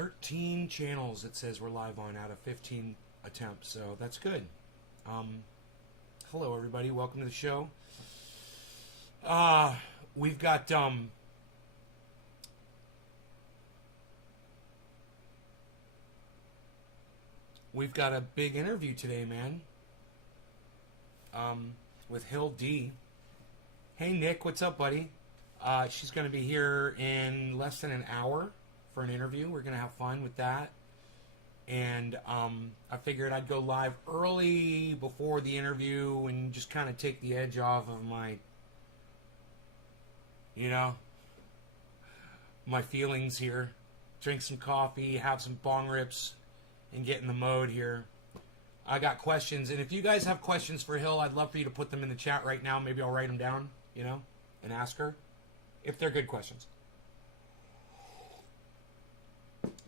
13 channels it says we're live on out of 15 attempts, so that's good. Hello everybody, welcome to the show. We've got a big interview today, man. With Hill D. Hey Nick, what's up, buddy? She's going to be here in less than an hour for an interview. We're going to have fun with that. And I figured I'd go live early before the interview and just kind of take the edge off of my, my feelings here. Drink some coffee, have some bong rips, and get in the mode here. I got questions, and if you guys have questions for Hill, I'd love for you to put them in the chat right now. Maybe I'll write them down, and ask her if they're good questions.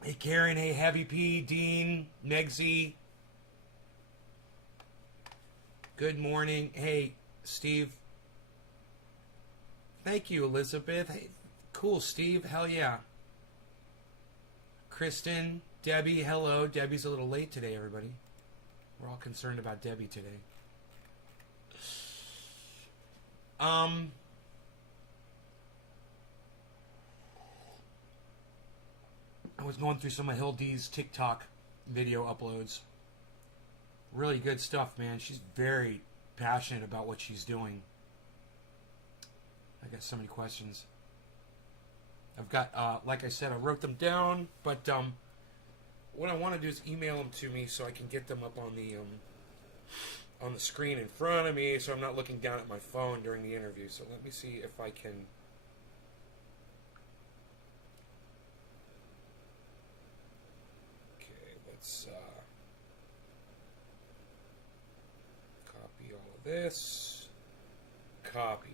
Hey Karen, hey Heavy P, Dean, Megsy. Good morning. Hey Steve. Thank you, Elizabeth. Hey, cool, Steve. Hell yeah. Kristen, Debbie, hello. Debbie's a little late today, everybody. We're all concerned about Debbie today. I was going through some of Hill D's TikTok video uploads. Really good stuff, man. She's very passionate about what she's doing. I got so many questions. I've got, like I said, I wrote them down, but what I want to do is email them to me so I can get them up on the screen in front of me, so I'm not looking down at my phone during the interview. So let me see if I can. Okay, let's copy all of this. Copy.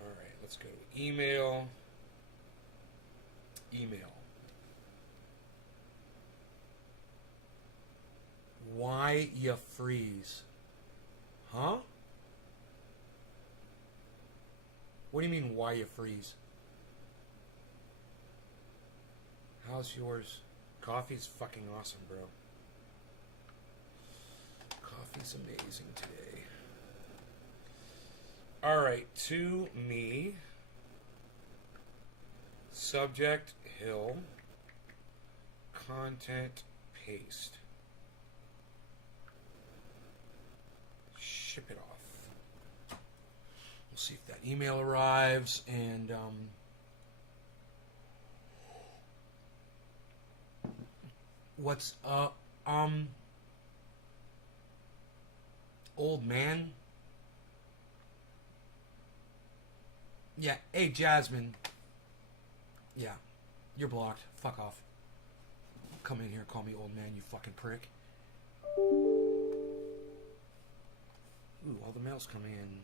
All right, let's go to email. Email. Why you freeze? Huh? What do you mean, why you freeze? How's yours? Coffee's fucking awesome, bro. Coffee's amazing today. Alright, to me. Subject, Hill. Content, paste. Ship it off. We'll see if that email arrives, and what's up, old man? Yeah, hey Jasmine. Yeah, you're blocked. Fuck off. Come in here, call me old man, you fucking prick. Ooh, all the mail's coming in.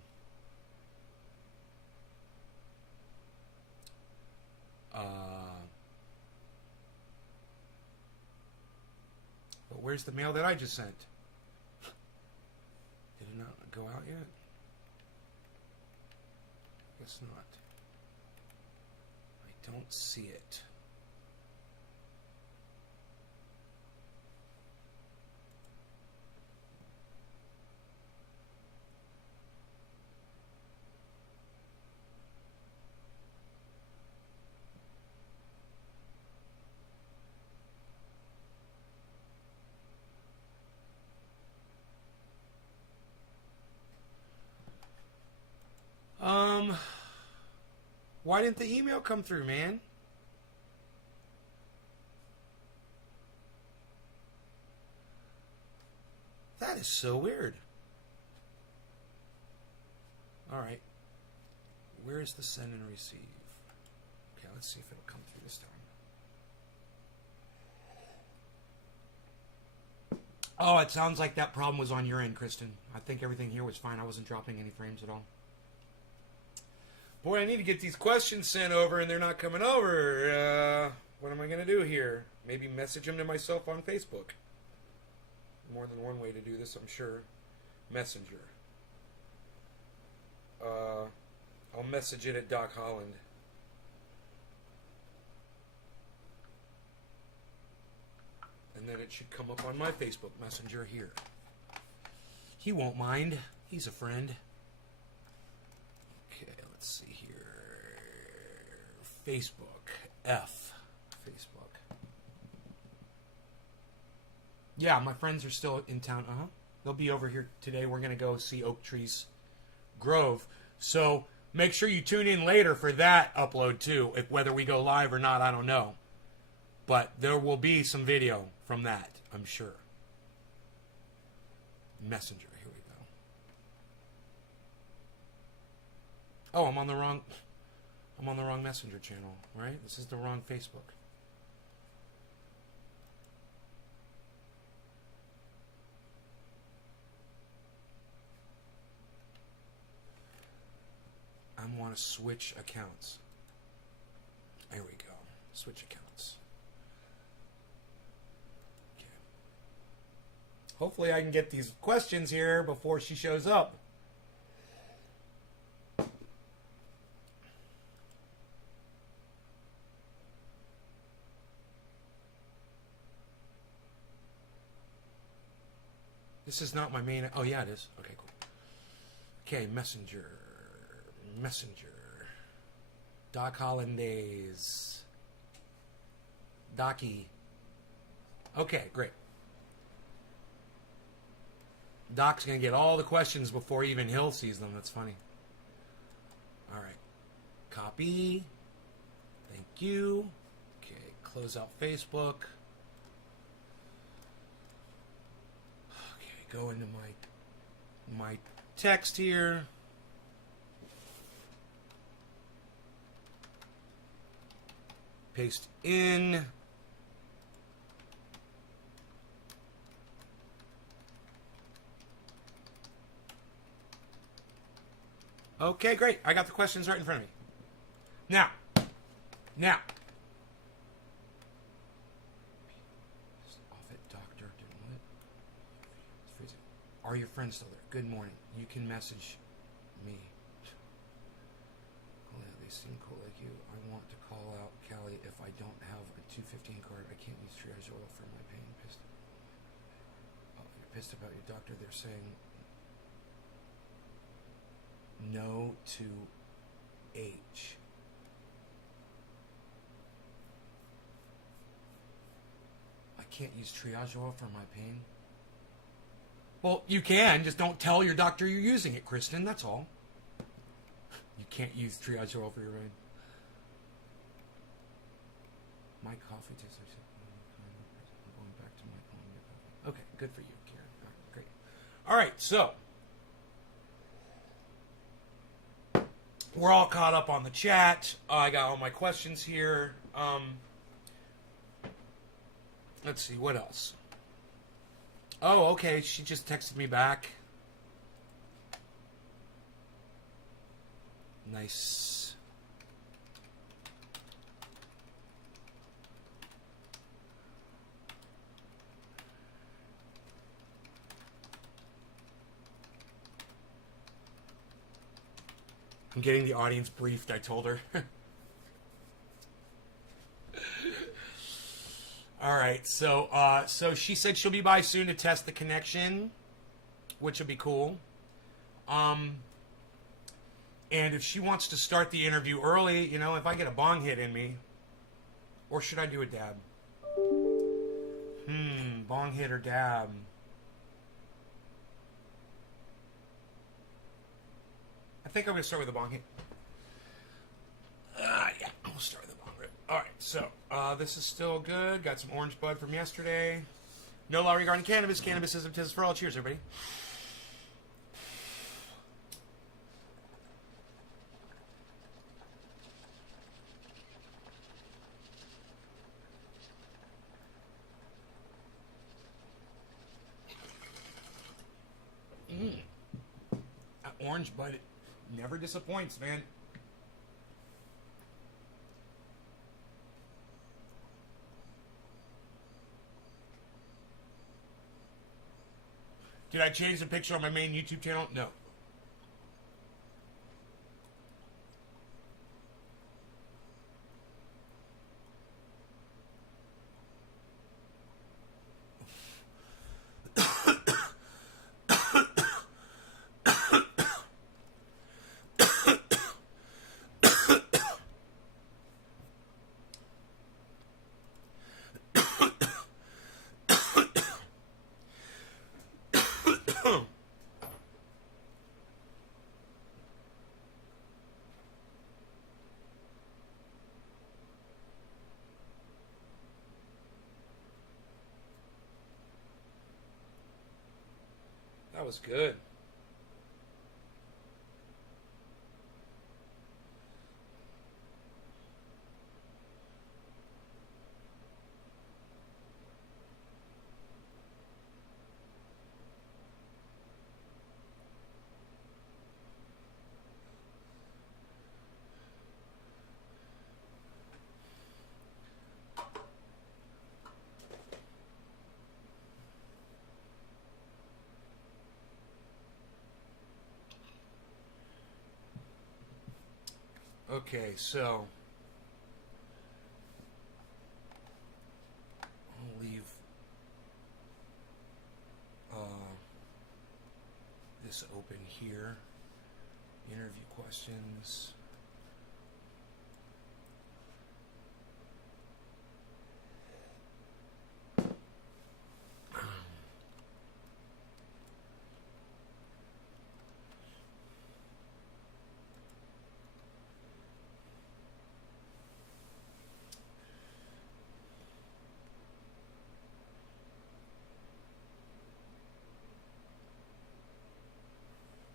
But where's the mail that I just sent? Did it not go out yet? Guess not. I don't see it. Why didn't the email come through, man? That is so weird. Alright. Where is the send and receive? Okay, let's see if it'll come through this time. Oh, it sounds like that problem was on your end, Kristen. I think everything here was fine. I wasn't dropping any frames at all. Boy, I need to get these questions sent over, and they're not coming over. What am I going to do here? Maybe message them to myself on Facebook. More than one way to do this, I'm sure. Messenger. I'll message it at Doc Holland. it should come up on my Facebook Messenger here. He won't mind. He's a friend. Okay, let's see here. Facebook. Facebook. Yeah, my friends are still in town. They'll be over here today. We're going to go see Oak Trees Grove. So make sure you tune in later for that upload too. If whether we go live or not, I don't know. But there will be some video from that, I'm sure. Messenger, here we go. Oh, I'm on the wrong Messenger channel, right? This is the wrong Facebook. I want to switch accounts. There we go. Switch accounts. Okay. Hopefully I can get these questions here before she shows up. This is not my main... Oh, yeah, it is. Okay, cool. Okay, Messenger. Doc Hollandaise. Docky. Okay, great. Doc's going to get all the questions before even Hill sees them. That's funny. All right. Copy. Thank you. Okay, close out Facebook. Okay, go into my text here. Paste in. Okay, great. I got the questions right in front of me. Now. Off it, doctor. Didn't what? It's freezing. Are your friends still there? Good morning. You can message me. Oh, yeah, they seem cool like you. I want to call out Callie if I don't have a 215 card. I can't use triage oil for my pain. Pissed. Oh, you're pissed about your doctor. They're saying no to H. I can't use triage oil for my pain. Well, you can. Just don't tell your doctor you're using it, Kristen. That's all. You can't use triage oil for your pain. My coffee tastes like... I'm going back to my Columbia coffee. Okay, good for you, Karen. All right, great. All right, so... we're all caught up on the chat. I got all my questions here. Let's see, what else? Oh, okay, she just texted me back. Nice. I'm getting the audience briefed, I told her. All right, so she said she'll be by soon to test the connection, which will be cool. And if she wants to start the interview early, you know, if I get a bong hit in me, or should I do a dab? Bong hit or dab? I think I'm going to start with a bong hit. Yeah, we'll start with a bong rip. All right, so this is still good. Got some orange bud from yesterday. No law regarding cannabis. Cannabis is a business for all. Cheers, everybody. That orange bud never disappoints, man. Did I change the picture on my main YouTube channel? No. That was good. Okay, so I'll leave this open here. Interview questions.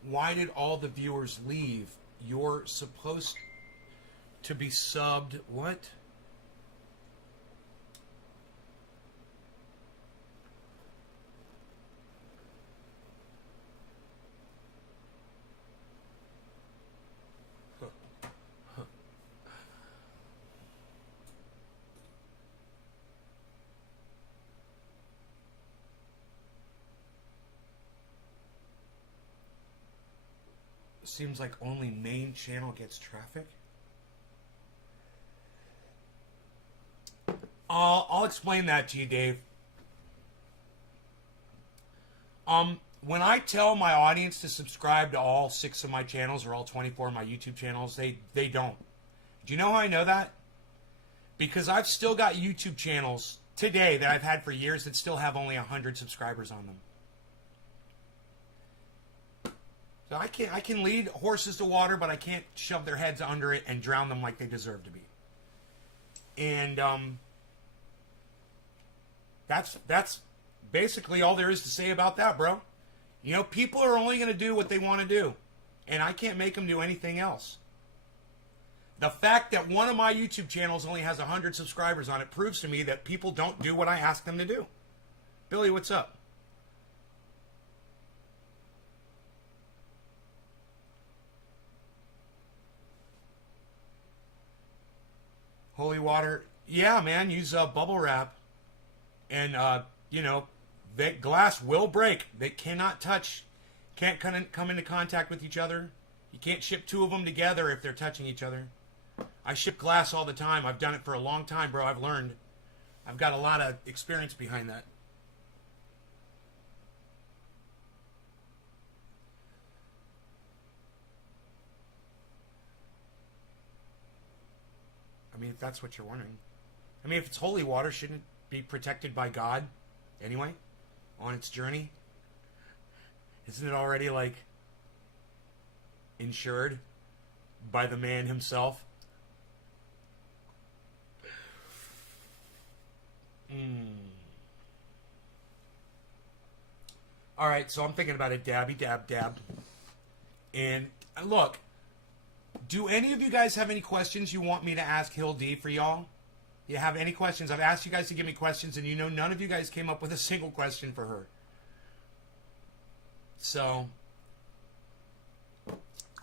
Why did all the viewers leave? You're supposed to be subbed. What? Seems like only main channel gets traffic. I'll explain that to you, Dave. When I tell my audience to subscribe to all 6 of my channels or all 24 of my YouTube channels, they don't. Do you know how I know that? Because I've still got YouTube channels today that I've had for years that still have only 100 subscribers on them. So I can lead horses to water, but I can't shove their heads under it and drown them like they deserve to be. And that's basically all there is to say about that, bro. You know, people are only going to do what they want to do, and I can't make them do anything else. The fact that one of my YouTube channels only has 100 subscribers on it proves to me that people don't do what I ask them to do. Billy, what's up? Holy water. Yeah, man, use bubble wrap. And, you know, that glass will break. They cannot touch, can't come into contact with each other. You can't ship 2 of them together if they're touching each other. I ship glass all the time. I've done it for a long time, bro. I've learned. I've got a lot of experience behind that. I mean, if that's what you're wondering. I mean, if it's holy water, shouldn't it be protected by God anyway on its journey? Isn't it already, like, insured by the man himself? All right, so I'm thinking about it. Dabby, dab, dab. And look, do any of you guys have any questions you want me to ask Hill D for y'all? You have any questions? I've asked you guys to give me questions, and you know none of you guys came up with a single question for her. So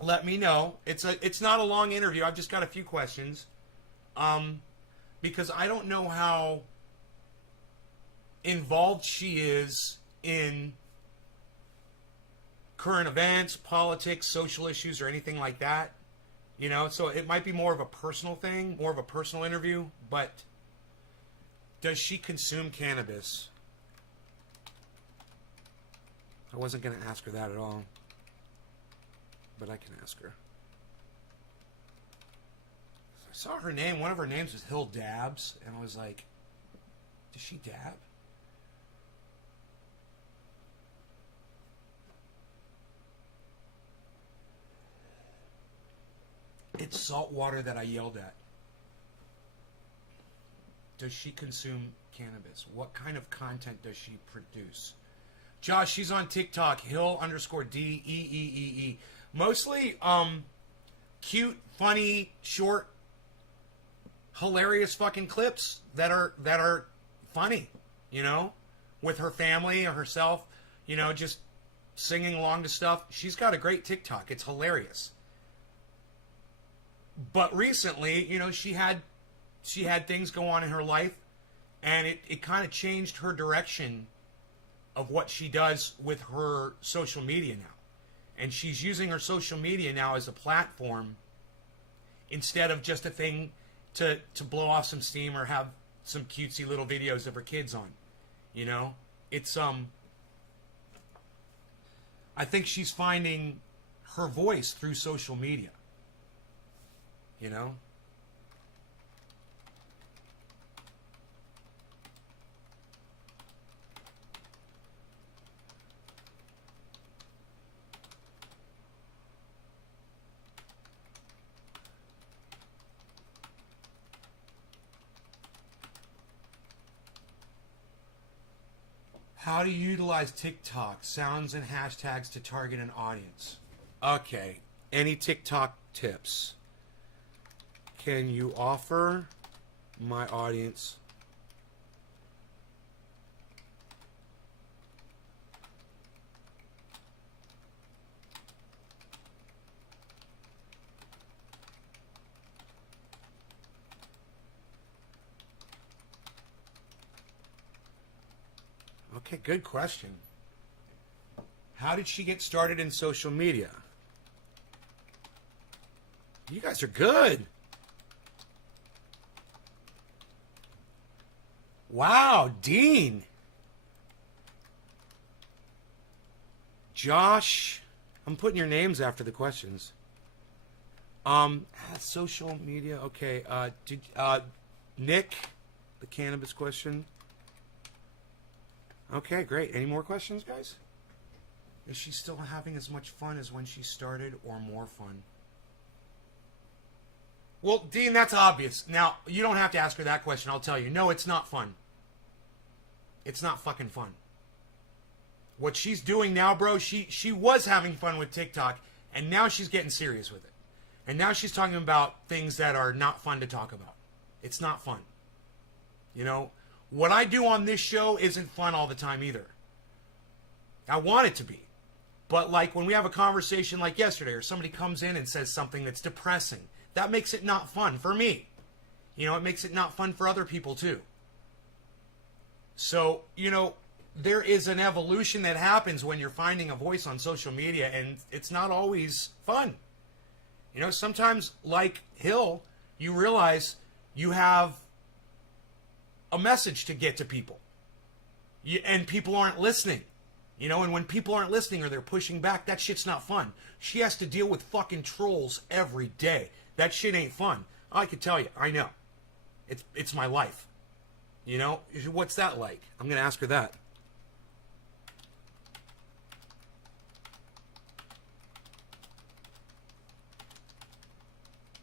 let me know. It's not a long interview. I've just got a few questions. Because I don't know how involved she is in current events, politics, social issues, or anything like that. You know, so it might be more of a personal thing, more of a personal interview, but does she consume cannabis? I wasn't going to ask her that at all, but I can ask her. I saw her name, one of her names was Hill Dabs, and I was like, does she dab? It's salt water that I yelled at. Does she consume cannabis? What kind of content does she produce? Josh, she's on TikTok, Hill_DEEEE. Mostly, cute, funny, short, hilarious fucking clips that are funny, you know, with her family or herself, you know, just singing along to stuff. She's got a great TikTok. It's hilarious. But recently, you know, she had things go on in her life, and it kind of changed her direction of what she does with her social media now. And she's using her social media now as a platform instead of just a thing to blow off some steam or have some cutesy little videos of her kids on. You know? It's I think she's finding her voice through social media. You know? How to utilize TikTok, sounds and hashtags to target an audience. Okay, any TikTok tips? Can you offer my audience Okay, good question. How did she get started in social media? You guys are good. Wow, Dean. Josh. I'm putting your names after the questions. Social media. Okay. Nick, the cannabis question. Okay, great. Any more questions, guys? Is she still having as much fun as when she started, or more fun? Well, Dean, that's obvious. Now, you don't have to ask her that question. I'll tell you. No, it's not fun. It's not fucking fun. What she's doing now, bro, she was having fun with TikTok, and now she's getting serious with it. And now she's talking about things that are not fun to talk about. It's not fun. You know? What I do on this show isn't fun all the time either. I want it to be. But like when we have a conversation like yesterday, or somebody comes in and says something that's depressing, that makes it not fun for me. You know, it makes it not fun for other people too. So, you know, there is an evolution that happens when you're finding a voice on social media, and it's not always fun. You know, sometimes, like Hill, you realize you have a message to get to people. And people aren't listening. You know, and when people aren't listening or they're pushing back, that shit's not fun. She has to deal with fucking trolls every day. That shit ain't fun. I can tell you, I know. It's my life. You know, what's that like? I'm going to ask her that.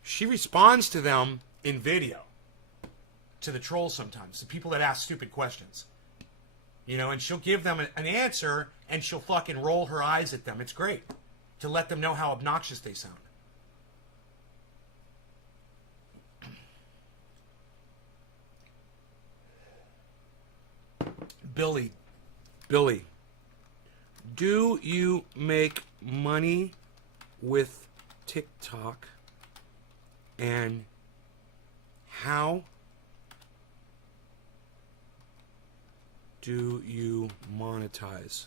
She responds to them in video. To the trolls sometimes, the people that ask stupid questions. You know, and she'll give them an answer, and she'll fucking roll her eyes at them. It's great. To let them know how obnoxious they sound. Billy, do you make money with TikTok? And how do you monetize?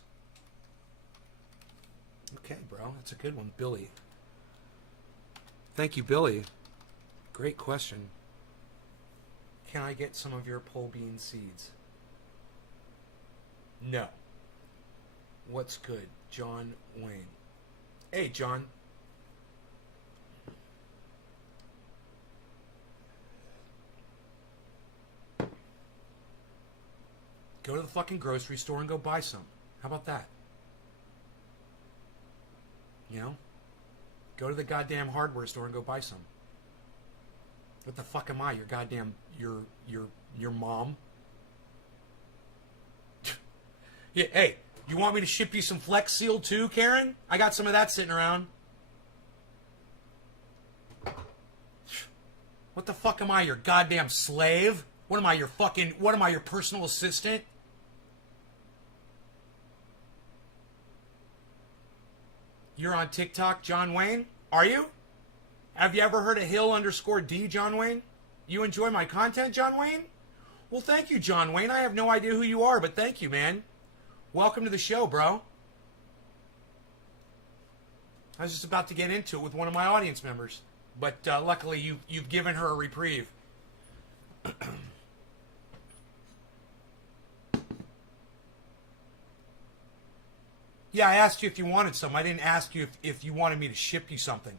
Okay, bro. That's a good one, Billy. Thank you, Billy. Great question. Can I get some of your pole bean seeds? No. What's good? John Wayne. Hey, John. Go to the fucking grocery store and go buy some. How about that? You know? Go to the goddamn hardware store and go buy some. What the fuck am I? Your goddamn your mom? Yeah, hey, You want me to ship you some Flex Seal too, Karen? I got some of that sitting around. What the fuck am I, your goddamn slave? What am I, your personal assistant? You're on TikTok, John Wayne? Are you? Have you ever heard of Hill_D, John Wayne? You enjoy my content, John Wayne? Well, thank you, John Wayne. I have no idea who you are, but thank you, man. Welcome to the show, bro. I was just about to get into it with one of my audience members, but luckily you've given her a reprieve. Yeah, I asked you if you wanted some. I didn't ask you if you wanted me to ship you something.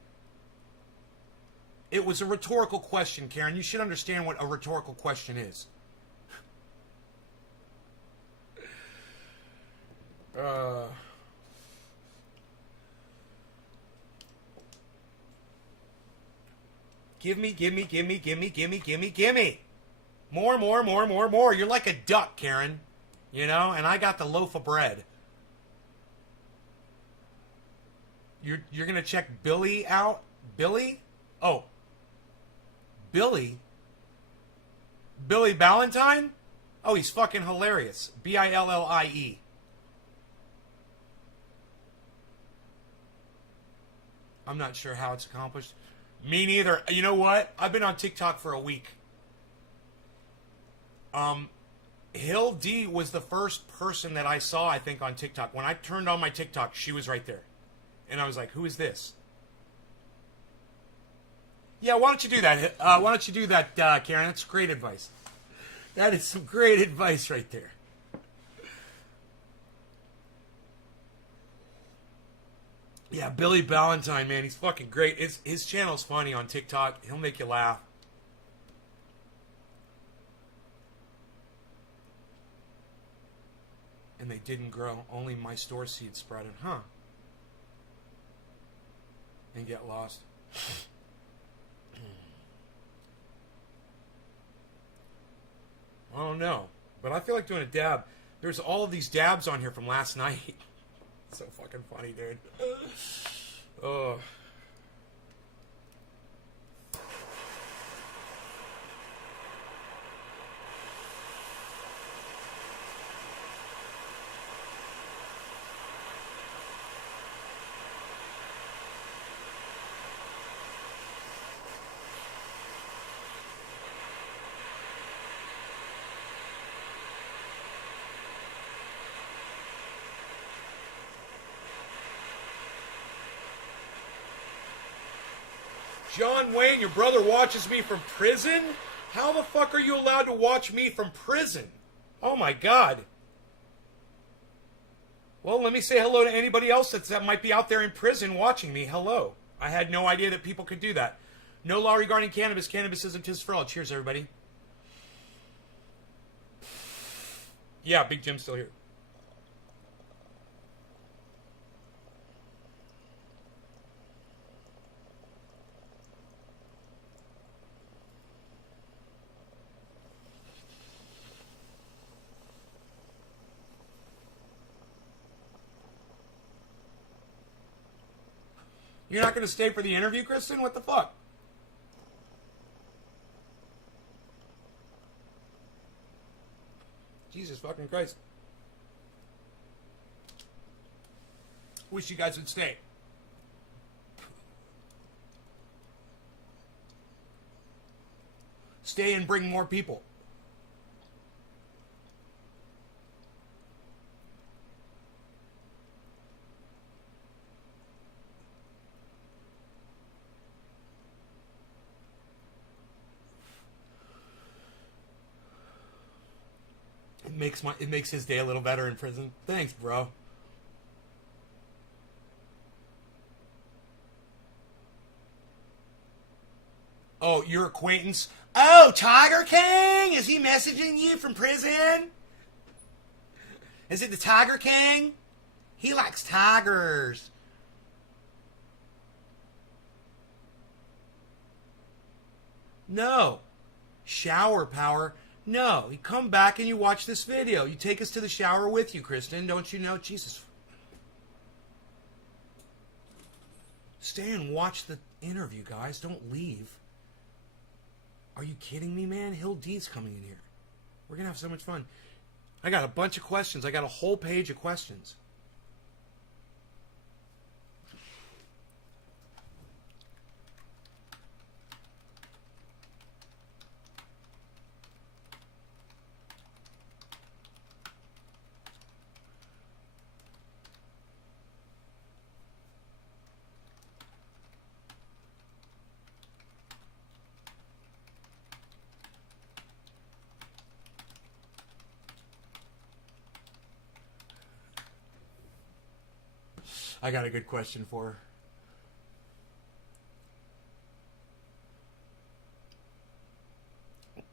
It was a rhetorical question, Karen. You should understand what a rhetorical question is. Give me. More. You're like a duck, Karen. You know, and I got the loaf of bread. You're gonna check Billy out? Billy? Oh. Billy? Billy Ballantyne? Oh, he's fucking hilarious. Billie. I'm not sure how it's accomplished. Me neither. You know what? I've been on TikTok for a week. Hill D was the first person that I saw, I think, on TikTok. When I turned on my TikTok, she was right there. And I was like, who is this? Yeah, why don't you do that? Karen? That's great advice. That is some great advice right there. Yeah, Billy Ballantyne, man, he's fucking great. His channel's funny on TikTok. He'll make you laugh. And they didn't grow. Only my store seed sprouted. Huh. And get lost. I don't know. But I feel like doing a dab. There's all of these dabs on here from last night. So fucking funny, dude. Oh. John Wayne, your brother watches me from prison? How the fuck are you allowed to watch me from prison? Oh my god. Well, let me say hello to anybody else that might be out there in prison watching me. Hello. I had no idea that people could do that. No law regarding cannabis. Cannabis isn't just for all. Cheers, everybody. Yeah, Big Jim's still here. You're not going to stay for the interview, Kristen? What the fuck? Jesus fucking Christ. Wish you guys would stay. Stay and bring more people. It makes his day a little better in prison. Thanks, bro. Oh, your acquaintance? Oh, Tiger King? Is he messaging you from prison? Is it the Tiger King? He likes tigers. No. Shower power. No, you come back and you watch this video. You take us to the shower with you, Kristen. Don't you know? Jesus. Stay and watch the interview, guys. Don't leave. Are you kidding me, man? Hill D's coming in here. We're going to have so much fun. I got a bunch of questions. I got a whole page of questions. I got a good question for her.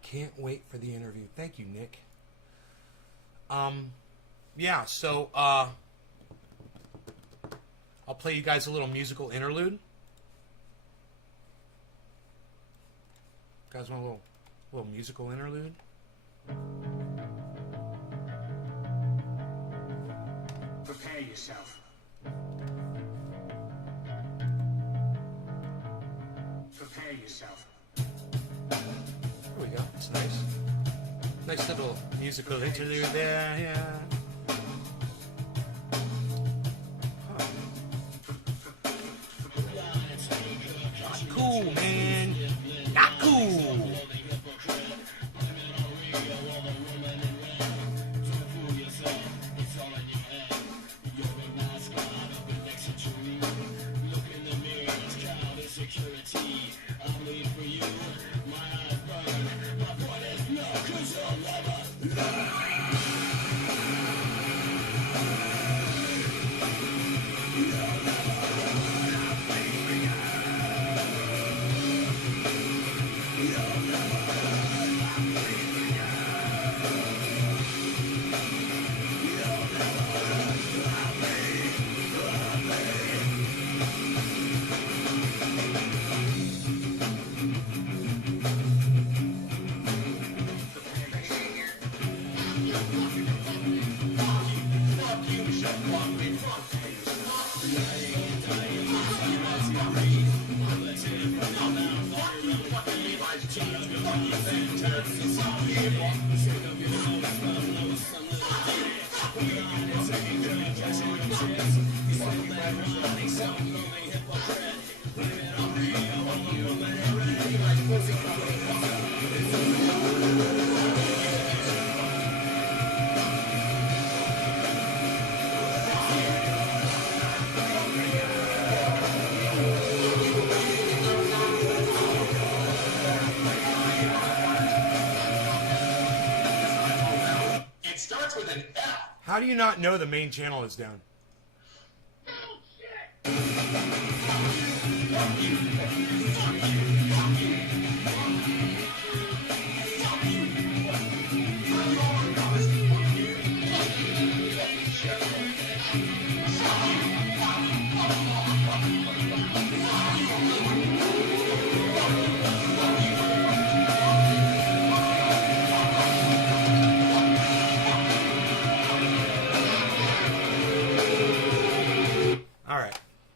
Can't wait for the interview. Thank you, Nick. Yeah, so I'll play you guys a little musical interlude. You guys want a little musical interlude? Prepare yourself. Prepare yourself. There we go. It's nice. Nice little musical interlude there, yeah. Not cool, man. Not cool. How do you not know the main channel is down?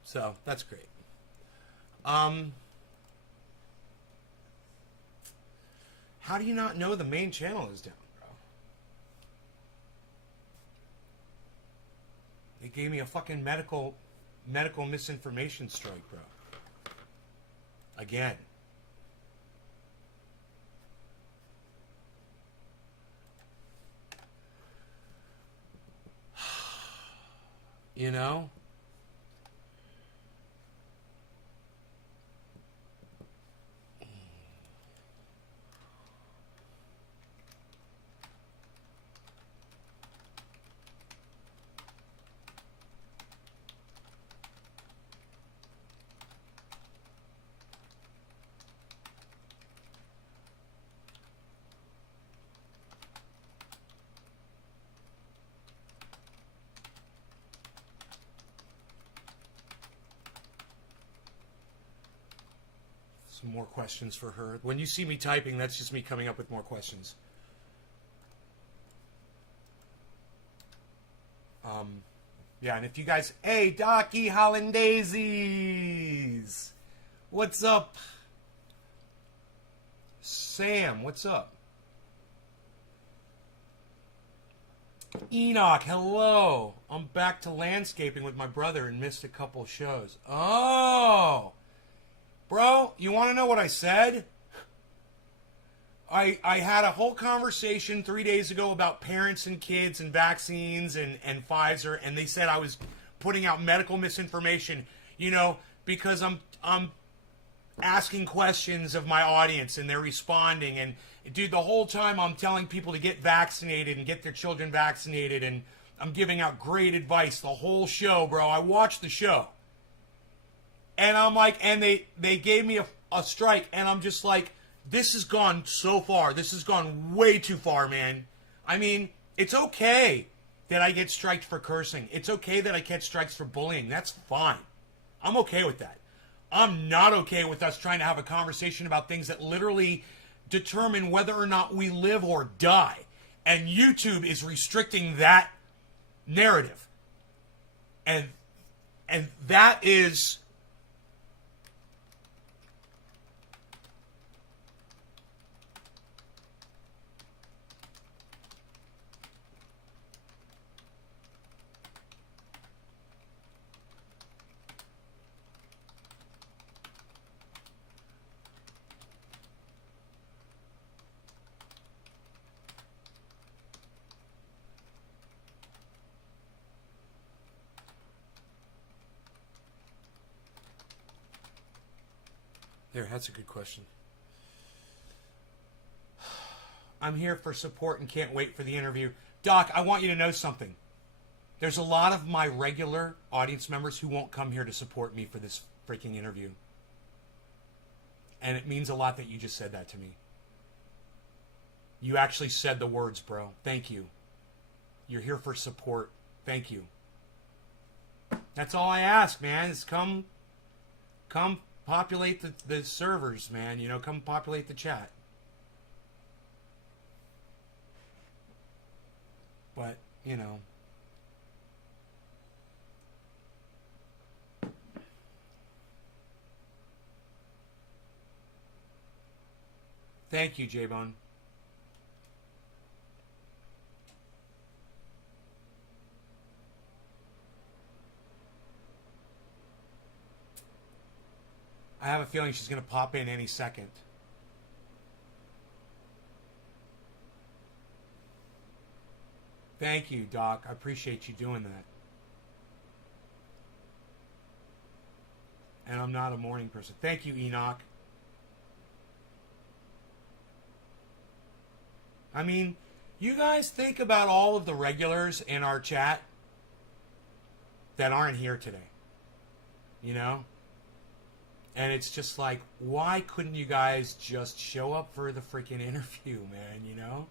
So that's great. How do you not know the main channel is down, bro? They gave me a fucking medical misinformation strike, bro. Again. You know? More questions for her. When you see me typing, that's just me coming up with more questions. Yeah, and if you guys, hey, Docky Hollandaisies, what's up? Sam, what's up? Enoch, hello. I'm back to landscaping with my brother and missed a couple shows. Oh, bro, you want to know what I said? I had a whole conversation 3 days ago about parents and kids and vaccines and Pfizer, and they said I was putting out medical misinformation, you know, because I'm asking questions of my audience and they're responding. And dude, the whole time I'm telling people to get vaccinated and get their children vaccinated, and I'm giving out great advice the whole show, bro. I watched the show. And I'm like, and they gave me a strike, and I'm just like, this has gone so far. This has gone way too far, man. I mean, it's okay that I get striked for cursing. It's okay that I get strikes for bullying. That's fine. I'm okay with that. I'm not okay with us trying to have a conversation about things that literally determine whether or not we live or die. And YouTube is restricting that narrative. And that is... There, that's a good question. I'm here for support and can't wait for the interview. Doc, I want you to know something. There's a lot of my regular audience members who won't come here to support me for this freaking interview. And it means a lot that you just said that to me. You actually said the words, bro. Thank you. You're here for support. Thank you. That's all I ask, man, is come populate the servers, man. You know, come populate the chat. But, you know. Thank you, J-Bone. I have a feeling she's going to pop in any second. Thank you, Doc. I appreciate you doing that. And I'm not a morning person. Thank you, Enoch. I mean, you guys think about all of the regulars in our chat that aren't here today. You know? And it's just like, why couldn't you guys just show up for the freaking interview, man, you know?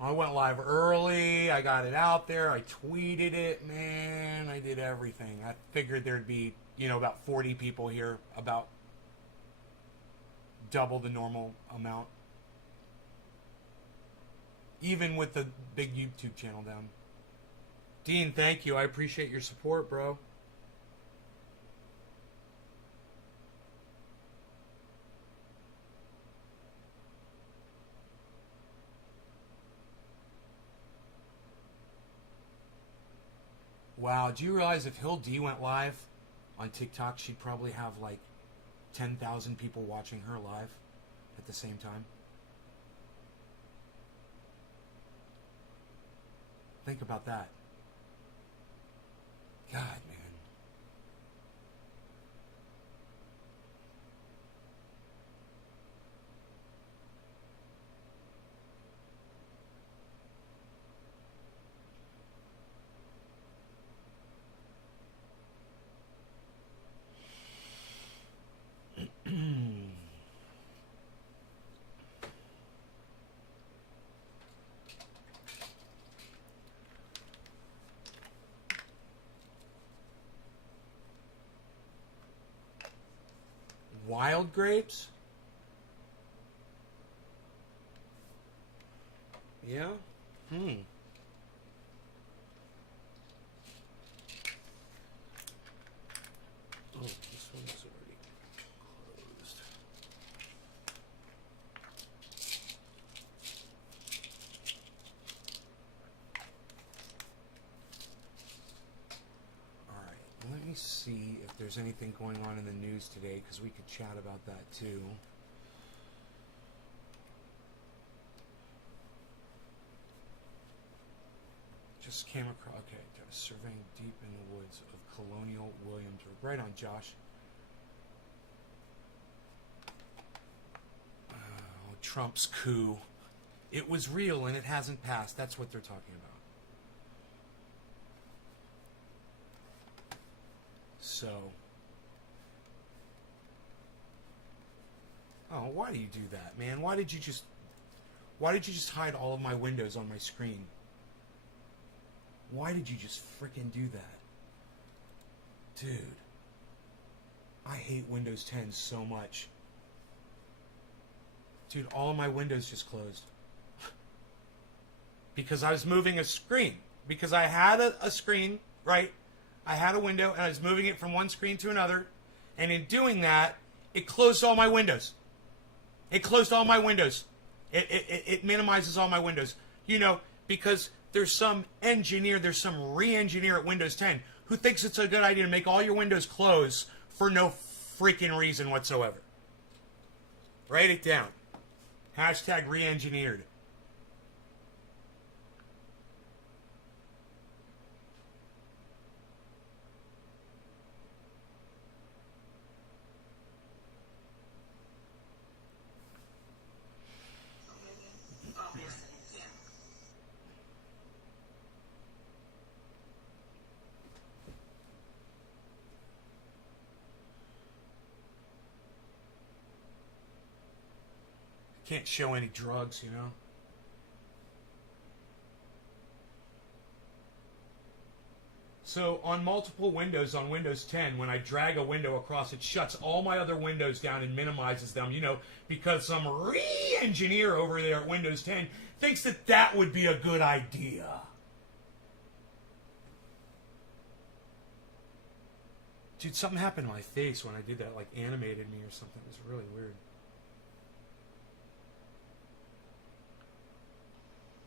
I went live early. I got it out there. I tweeted it, man. I did everything. I figured there'd be, you know, about 40 people here, about double the normal amount. Even with the big YouTube channel down. Dean, thank you. I appreciate your support, bro. Wow, do you realize if Hill D went live on TikTok, she'd probably have like 10,000 people watching her live at the same time? Think about that. God, man. Wild grapes? Yeah? Oh, this one's already closed. Alright, let me see if there's anything going on in the news today, because we could chat about that too. Just came across, okay, surveying deep in the woods of Colonial Williamsburg. Right on, Josh. Oh, Trump's coup. It was real and it hasn't passed. That's what they're talking about. So. Oh, why do you do that, man? Why did you just hide all of my windows on my screen? Why did you just frickin' do that? Dude. I hate Windows 10 so much. Dude, all of my windows just closed. Because I was moving a screen. Because I had a screen, right? I had a window and I was moving it from one screen to another. And in doing that, it closed all my windows. It closed all my windows. It minimizes all my windows. You know, because there's some engineer, there's some re-engineer at Windows 10 who thinks it's a good idea to make all your windows close for no freaking reason whatsoever. Write it down. Hashtag re-engineered. Can't show any drugs, you know. So on multiple windows on Windows 10, when I drag a window across, it shuts all my other windows down and minimizes them, you know, because some re-engineer over there at Windows 10 thinks that that would be a good idea. Dude, something happened to my face when I did that, like animated me or something. It was really weird.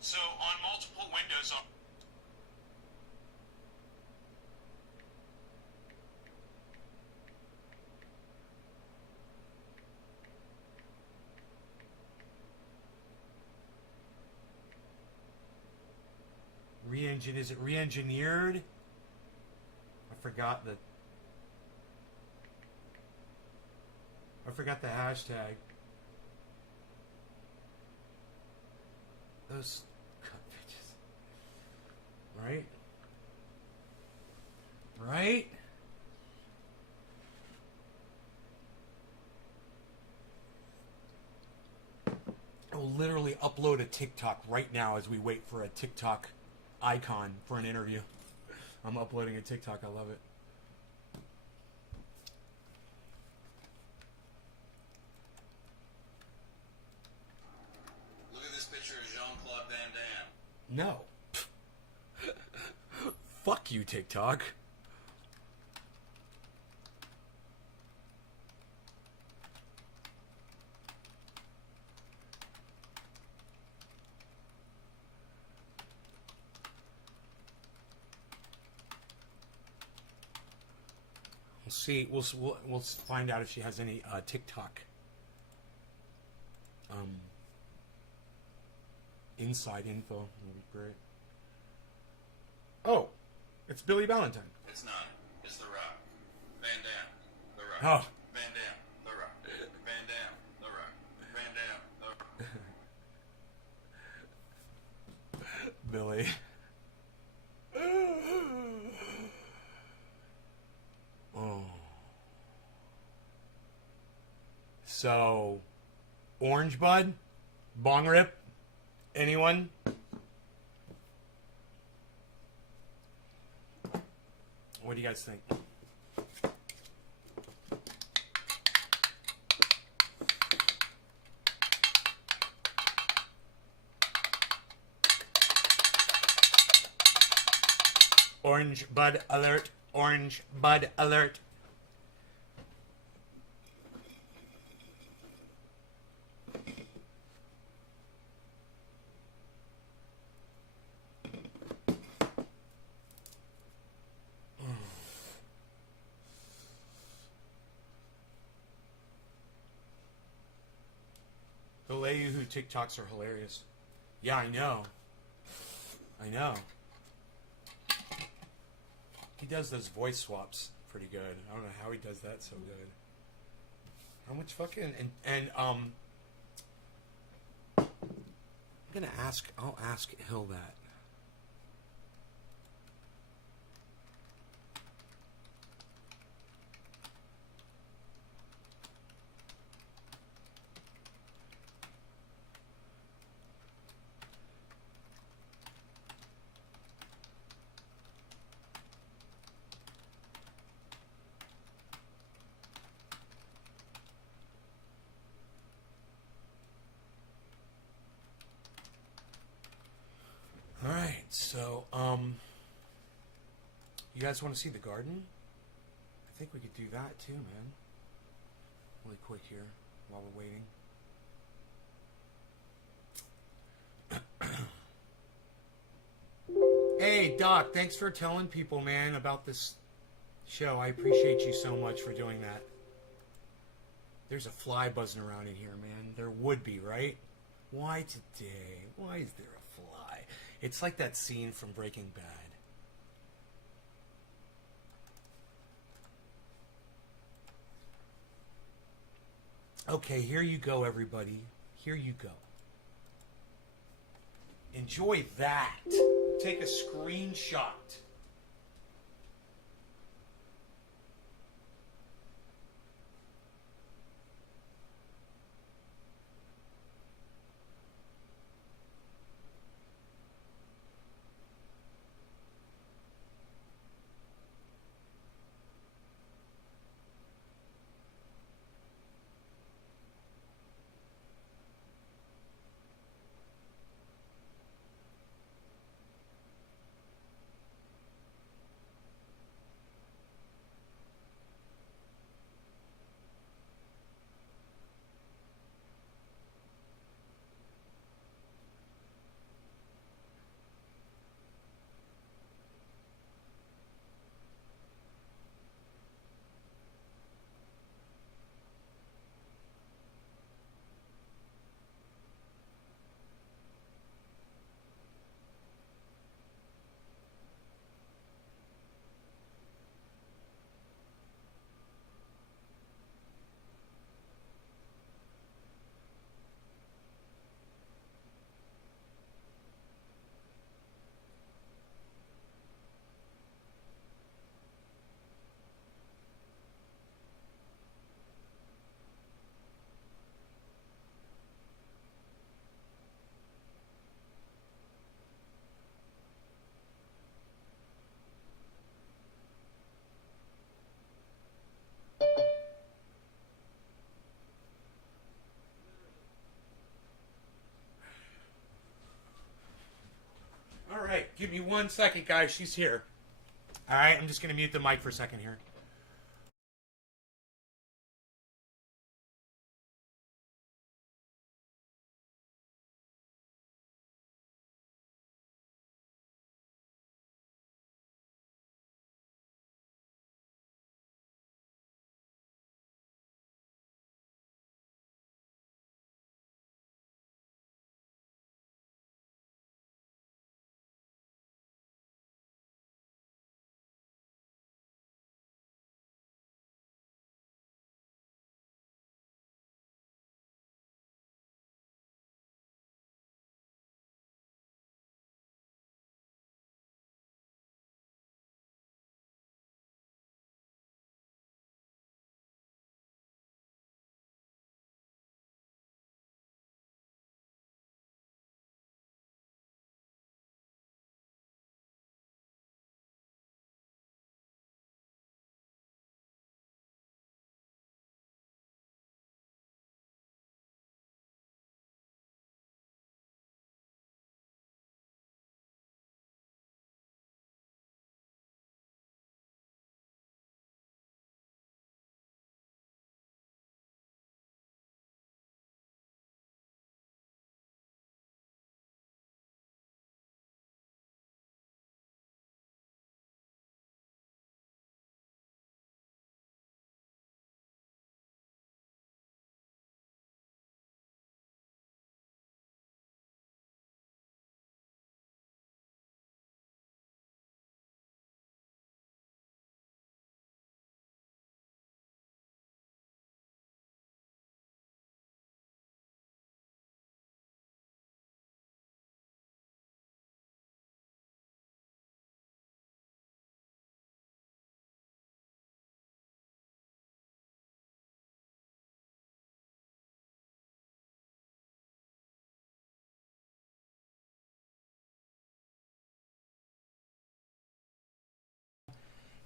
So on multiple windows on is it re-engineered? I forgot the hashtag. Those bitches. Right? Right? I will literally upload a TikTok right now as we wait for a TikTok icon for an interview. I'm uploading a TikTok. I love it. Look at this picture of Jean-Claude Van Damme. No. Fuck you, TikTok. We'll see. We'll find out if she has any TikTok inside info. Will be great. Oh, it's Billy Valentine. It's not. It's The Rock. Van Damme. The Rock. Oh. Van Damme. The Rock. Van Damme. The Rock. Van Damme. The Rock. Billy. Oh. So, Orange Bud? Bong Rip? Anyone? What do you guys think? Orange Bud alert. Orange Bud alert. Who TikToks are hilarious. Yeah, I know. I know. He does those voice swaps pretty good. I don't know how he does that so good. How much fucking I'm gonna ask. I'll ask Hill that. All right, so you guys want to see the garden? I think we could do that too, man. Really quick here while we're waiting. Hey, Doc, thanks for telling people, man, about this show. I appreciate you so much for doing that. There's a fly buzzing around in here, man. There would be, right? Why today? Why is there a fly? It's like that scene from Breaking Bad. Okay, here you go, everybody. Here you go. Enjoy that. Take a screenshot. All right, give me 1 second, guys. She's here. All right, I'm just going to mute the mic for a second here.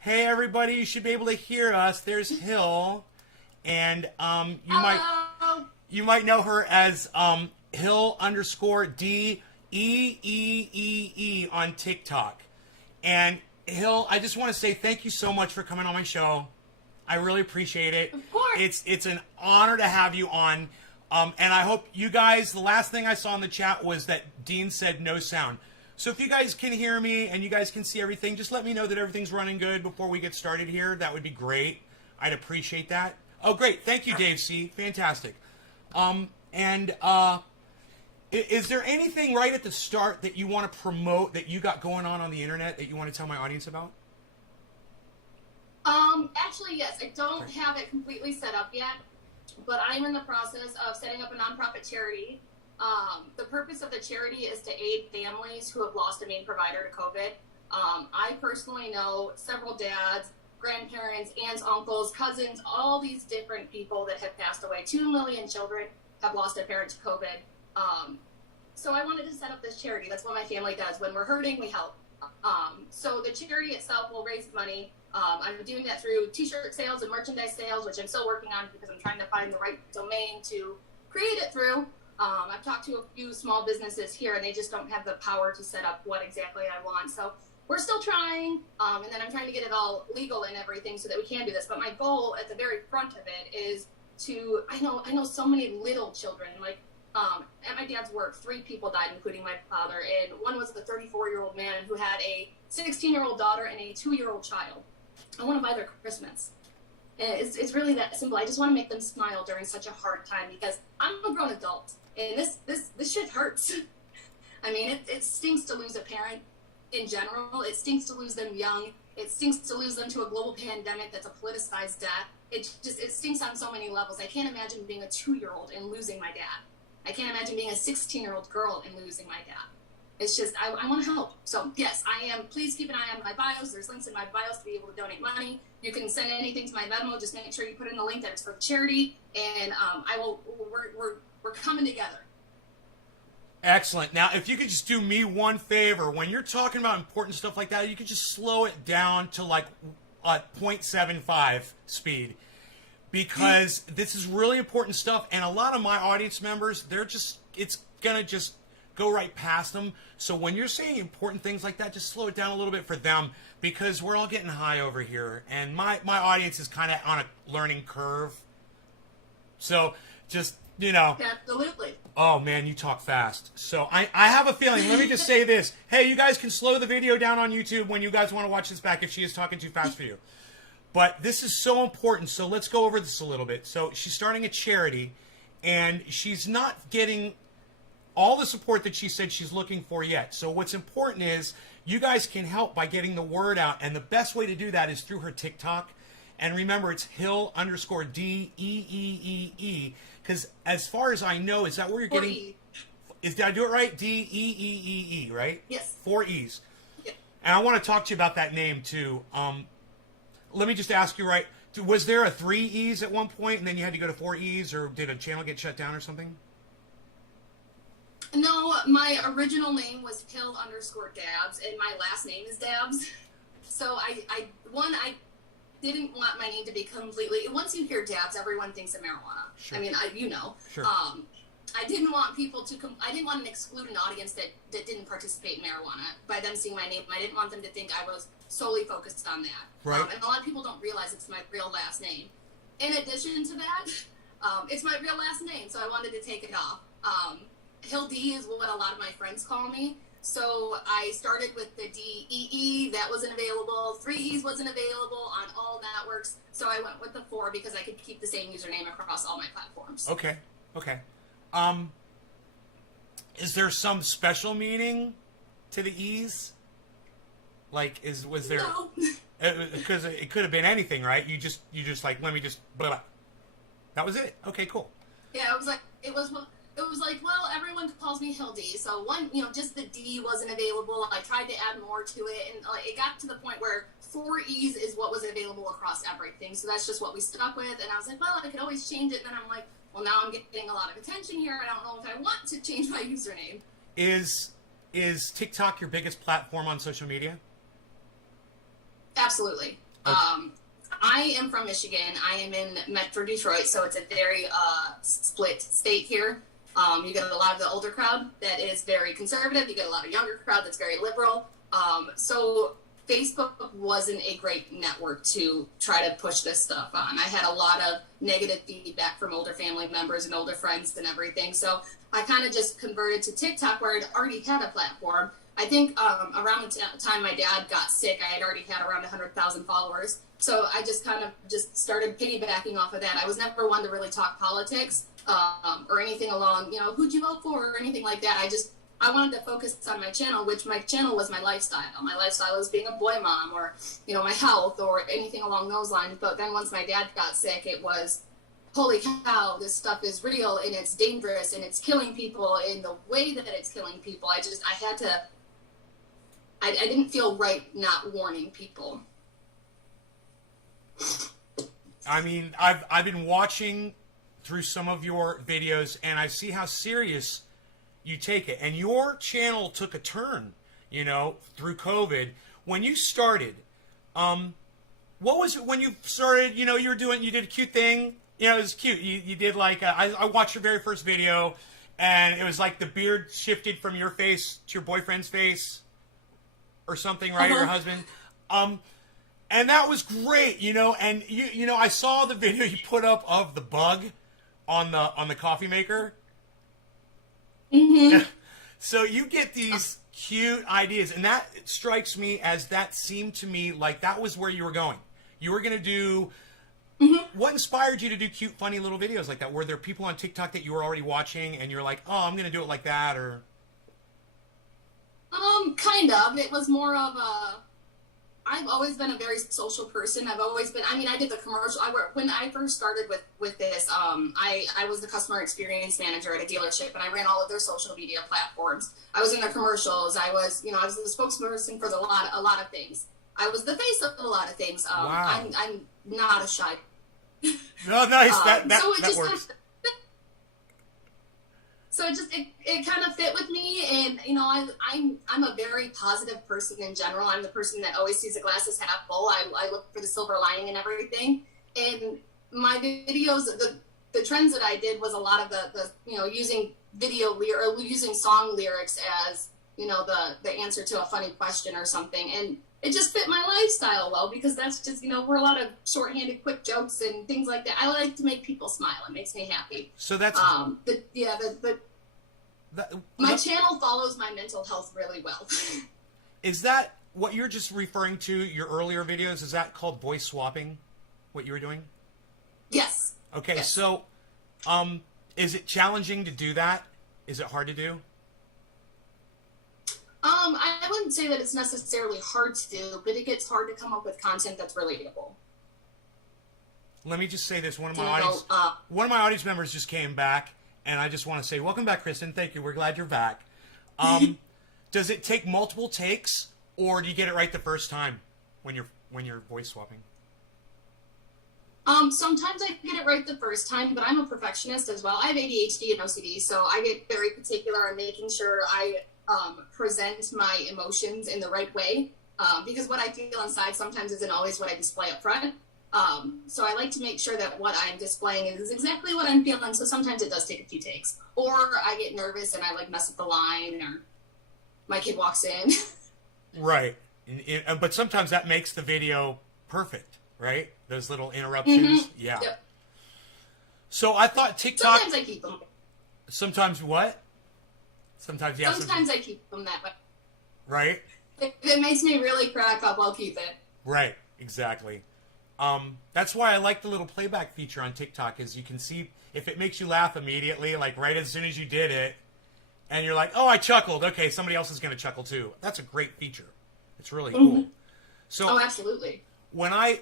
Hey, everybody, you should be able to hear us. There's Hill, and you might know her as Hill_DEEEE on TikTok. And Hill, I just want to say thank you so much for coming on my show. I really appreciate it. Of course. It's an honor to have you on. And I hope you guys, the last thing I saw in the chat was that Dean said no sound. So if you guys can hear me and you guys can see everything, just let me know that everything's running good before we get started here. That would be great. I'd appreciate that. Oh, great. Thank you, Dave C. Fantastic. Is there anything right at the start that you want to promote that you got going on the internet that you want to tell my audience about? Actually, yes. I don't have it completely set up yet, but I'm in the process of setting up a nonprofit charity. The purpose of the charity is to aid families who have lost a main provider to COVID. I personally know several dads, grandparents, aunts, uncles, cousins, all these different people that have passed away. 2 million children have lost a parent to COVID. So I wanted to set up this charity. That's what my family does. When we're hurting, we help. So the charity itself will raise money. I'm doing that through t-shirt sales and merchandise sales, which I'm still working on because I'm trying to find the right domain to create it through. I've talked to a few small businesses here, and they just don't have the power to set up what exactly I want. So we're still trying, and then I'm trying to get it all legal and everything so that we can do this. But my goal at the very front of it is to, I know so many little children, like at my dad's work, 3 people died, including my father, and one was a 34-year-old man who had a 16-year-old daughter and a 2-year-old child. I want to buy their Christmas. It's really that simple. I just want to make them smile during such a hard time because I'm a grown adult, and this shit hurts. I mean, it stinks to lose a parent in general. It stinks to lose them young. It stinks to lose them to a global pandemic that's a politicized death. It stinks on so many levels. I can't imagine being a 2-year-old and losing my dad. I can't imagine being a 16-year-old girl and losing my dad. It's just, I want to help. So, yes, I am. Please keep an eye on my bios. There's links in my bios to be able to donate money. You can send anything to my Venmo. Just make sure you put in the link that it's for the charity. And we're coming together. Excellent. Now, if you could just do me one favor, when you're talking about important stuff like that, you could just slow it down to like 0.75 speed. Because this is really important stuff. And a lot of my audience members, it's going to just go right past them. So when you're saying important things like that, just slow it down a little bit for them because we're all getting high over here. And my audience is kind of on a learning curve. So just, Absolutely. Oh, man, you talk fast. So I have a feeling. Let me just say this. Hey, you guys can slow the video down on YouTube when you guys want to watch this back if she is talking too fast for you. But this is so important. So let's go over this a little bit. So she's starting a charity, and she's not getting all the support that she said she's looking for yet. So what's important is you guys can help by getting the word out. And the best way to do that is through her TikTok. And remember, it's Hill_DEEEE. Because as far as I know, is that where you're getting... Did I do it right? DEEEE, right? Yes. 4 E's. Yeah. And I want to talk to you about that name, too. Let me just ask you, right, was there a 3 E's at one point, and then you had to go to 4 E's, or did a channel get shut down or something? No, my original name was Hill_Dabs, and my last name is Dabs. So I didn't want my name to be completely... Once you hear Dabs, everyone thinks of marijuana. Sure. I mean, Sure. I didn't want people to... I didn't want to exclude an audience that didn't participate in marijuana by them seeing my name. I didn't want them to think I was solely focused on that. Right. And a lot of people don't realize it's my real last name. In addition to that, it's my real last name, so I wanted to take it off. Hill D is what a lot of my friends call me. So I started with the DEE, that wasn't available. 3 E's wasn't available on all networks. So I went with the 4 because I could keep the same username across all my platforms. Okay. Is there some special meaning to the E's? Like, was there? No. Because it could have been anything, right? You just like, let me just blah. That was it. Okay, cool. Yeah, it was like, well, everyone calls me Hill D. So one, just the D wasn't available. I tried to add more to it, and it got to the point where 4 E's is what was available across everything. So that's just what we stuck with. And I was like, well, I could always change it. And then I'm like, well, now I'm getting a lot of attention here, and I don't know if I want to change my username. Is TikTok your biggest platform on social media? Absolutely. I am from Michigan. I am in Metro Detroit, so it's a very split state here. You get a lot of the older crowd that is very conservative. You get a lot of younger crowd that's very liberal. So Facebook wasn't a great network to try to push this stuff on. I had a lot of negative feedback from older family members and older friends and everything. So I kind of just converted to TikTok, where I'd already had a platform. I think around the time my dad got sick, I had already had around 100,000 followers. So I just kind of just started piggybacking off of that. I was never one to really talk politics or anything along, who'd you vote for or anything like that. I wanted to focus on my channel, which my channel was my lifestyle. My lifestyle was being a boy mom or, my health or anything along those lines. But then once my dad got sick, it was, holy cow, this stuff is real and it's dangerous and it's killing people in the way that it's killing people. I didn't feel right not warning people. I mean, I've been watching through some of your videos, and I see how serious you take it. And your channel took a turn, through COVID. When you started, what was it when you started? You did a cute thing. It was cute. You did like, I watched your very first video, and it was like the beard shifted from your face to your boyfriend's face or something, right? Uh-huh. Your husband. And that was great, and I saw the video you put up of the bug on the coffee maker. Mm-hmm. So you get these cute ideas, and that strikes me as that seemed to me like that was where you were going. You were going to do. Mm-hmm. What inspired you to do cute, funny little videos like that? Were there people on TikTok that you were already watching, and you're like, oh, I'm going to do it like that, or? Kind of. It was more of I've always been a very social person. I did the commercial. When I first started with this, I was the customer experience manager at a dealership, and I ran all of their social media platforms. I was in their commercials. I was the spokesperson for a lot of things. I was the face of a lot of things. Wow. I'm not a shy. No, nice. That works. So it kind of fit with me, and I'm a very positive person in general. I'm the person that always sees the glass as half full. I look for the silver lining and everything. And my videos, the trends that I did was a lot of the using using song lyrics as the answer to a funny question or something, and it just fit my lifestyle well, because that's just we're a lot of shorthanded quick jokes and things like that. I like to make people smile. It makes me happy. So that's my channel follows my mental health really well. Is that what you're just referring to, your earlier videos? Is that called voice swapping, what you were doing? Yes. Okay, yes. So is it challenging to do that? Is it hard to do? I wouldn't say that it's necessarily hard to do, but it gets hard to come up with content that's relatable. Let me just say this. One of my audience members just came back, and I just want to say, welcome back, Kristen. Thank you. We're glad you're back. Does it take multiple takes, or do you get it right the first time when you're voice swapping? Sometimes I get it right the first time, but I'm a perfectionist as well. I have ADHD and OCD, so I get very particular in making sure I present my emotions in the right way, because what I feel inside sometimes isn't always what I display up front. So I like to make sure that what I'm displaying is exactly what I'm feeling. So sometimes it does take a few takes, or I get nervous and I mess up the line, or my kid walks in. Right. But sometimes that makes the video perfect, right? Those little interruptions. Mm-hmm. Yeah. Yep. So I thought TikTok. Sometimes I keep them. Sometimes what? Sometimes, yeah. Sometimes I keep them that way. Right. If it makes me really crack up, I'll keep it. Right. Exactly. That's why I like the little playback feature on TikTok, is you can see if it makes you laugh immediately, like right as soon as you did it, and you're like, oh, I chuckled. Okay, somebody else is going to chuckle too. That's a great feature. It's really cool. So, oh, absolutely. When I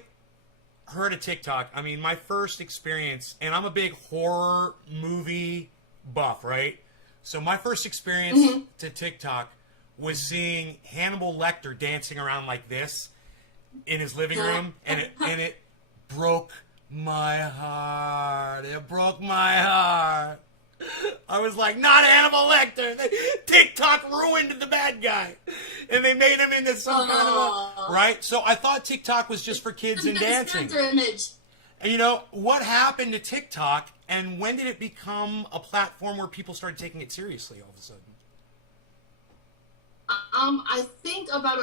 heard of TikTok, I mean, my first experience, and I'm a big horror movie buff, right? So my first experience to TikTok was seeing Hannibal Lecter dancing around like this in his living room, and it broke my heart. It broke my heart. I was like, not Hannibal Lecter. TikTok ruined the bad guy. And they made him into some kind of a, right? So I thought TikTok was just for kids and dancing. Image. And you know, what happened to TikTok, and when did it become a platform where people started taking it seriously all of a sudden? I think about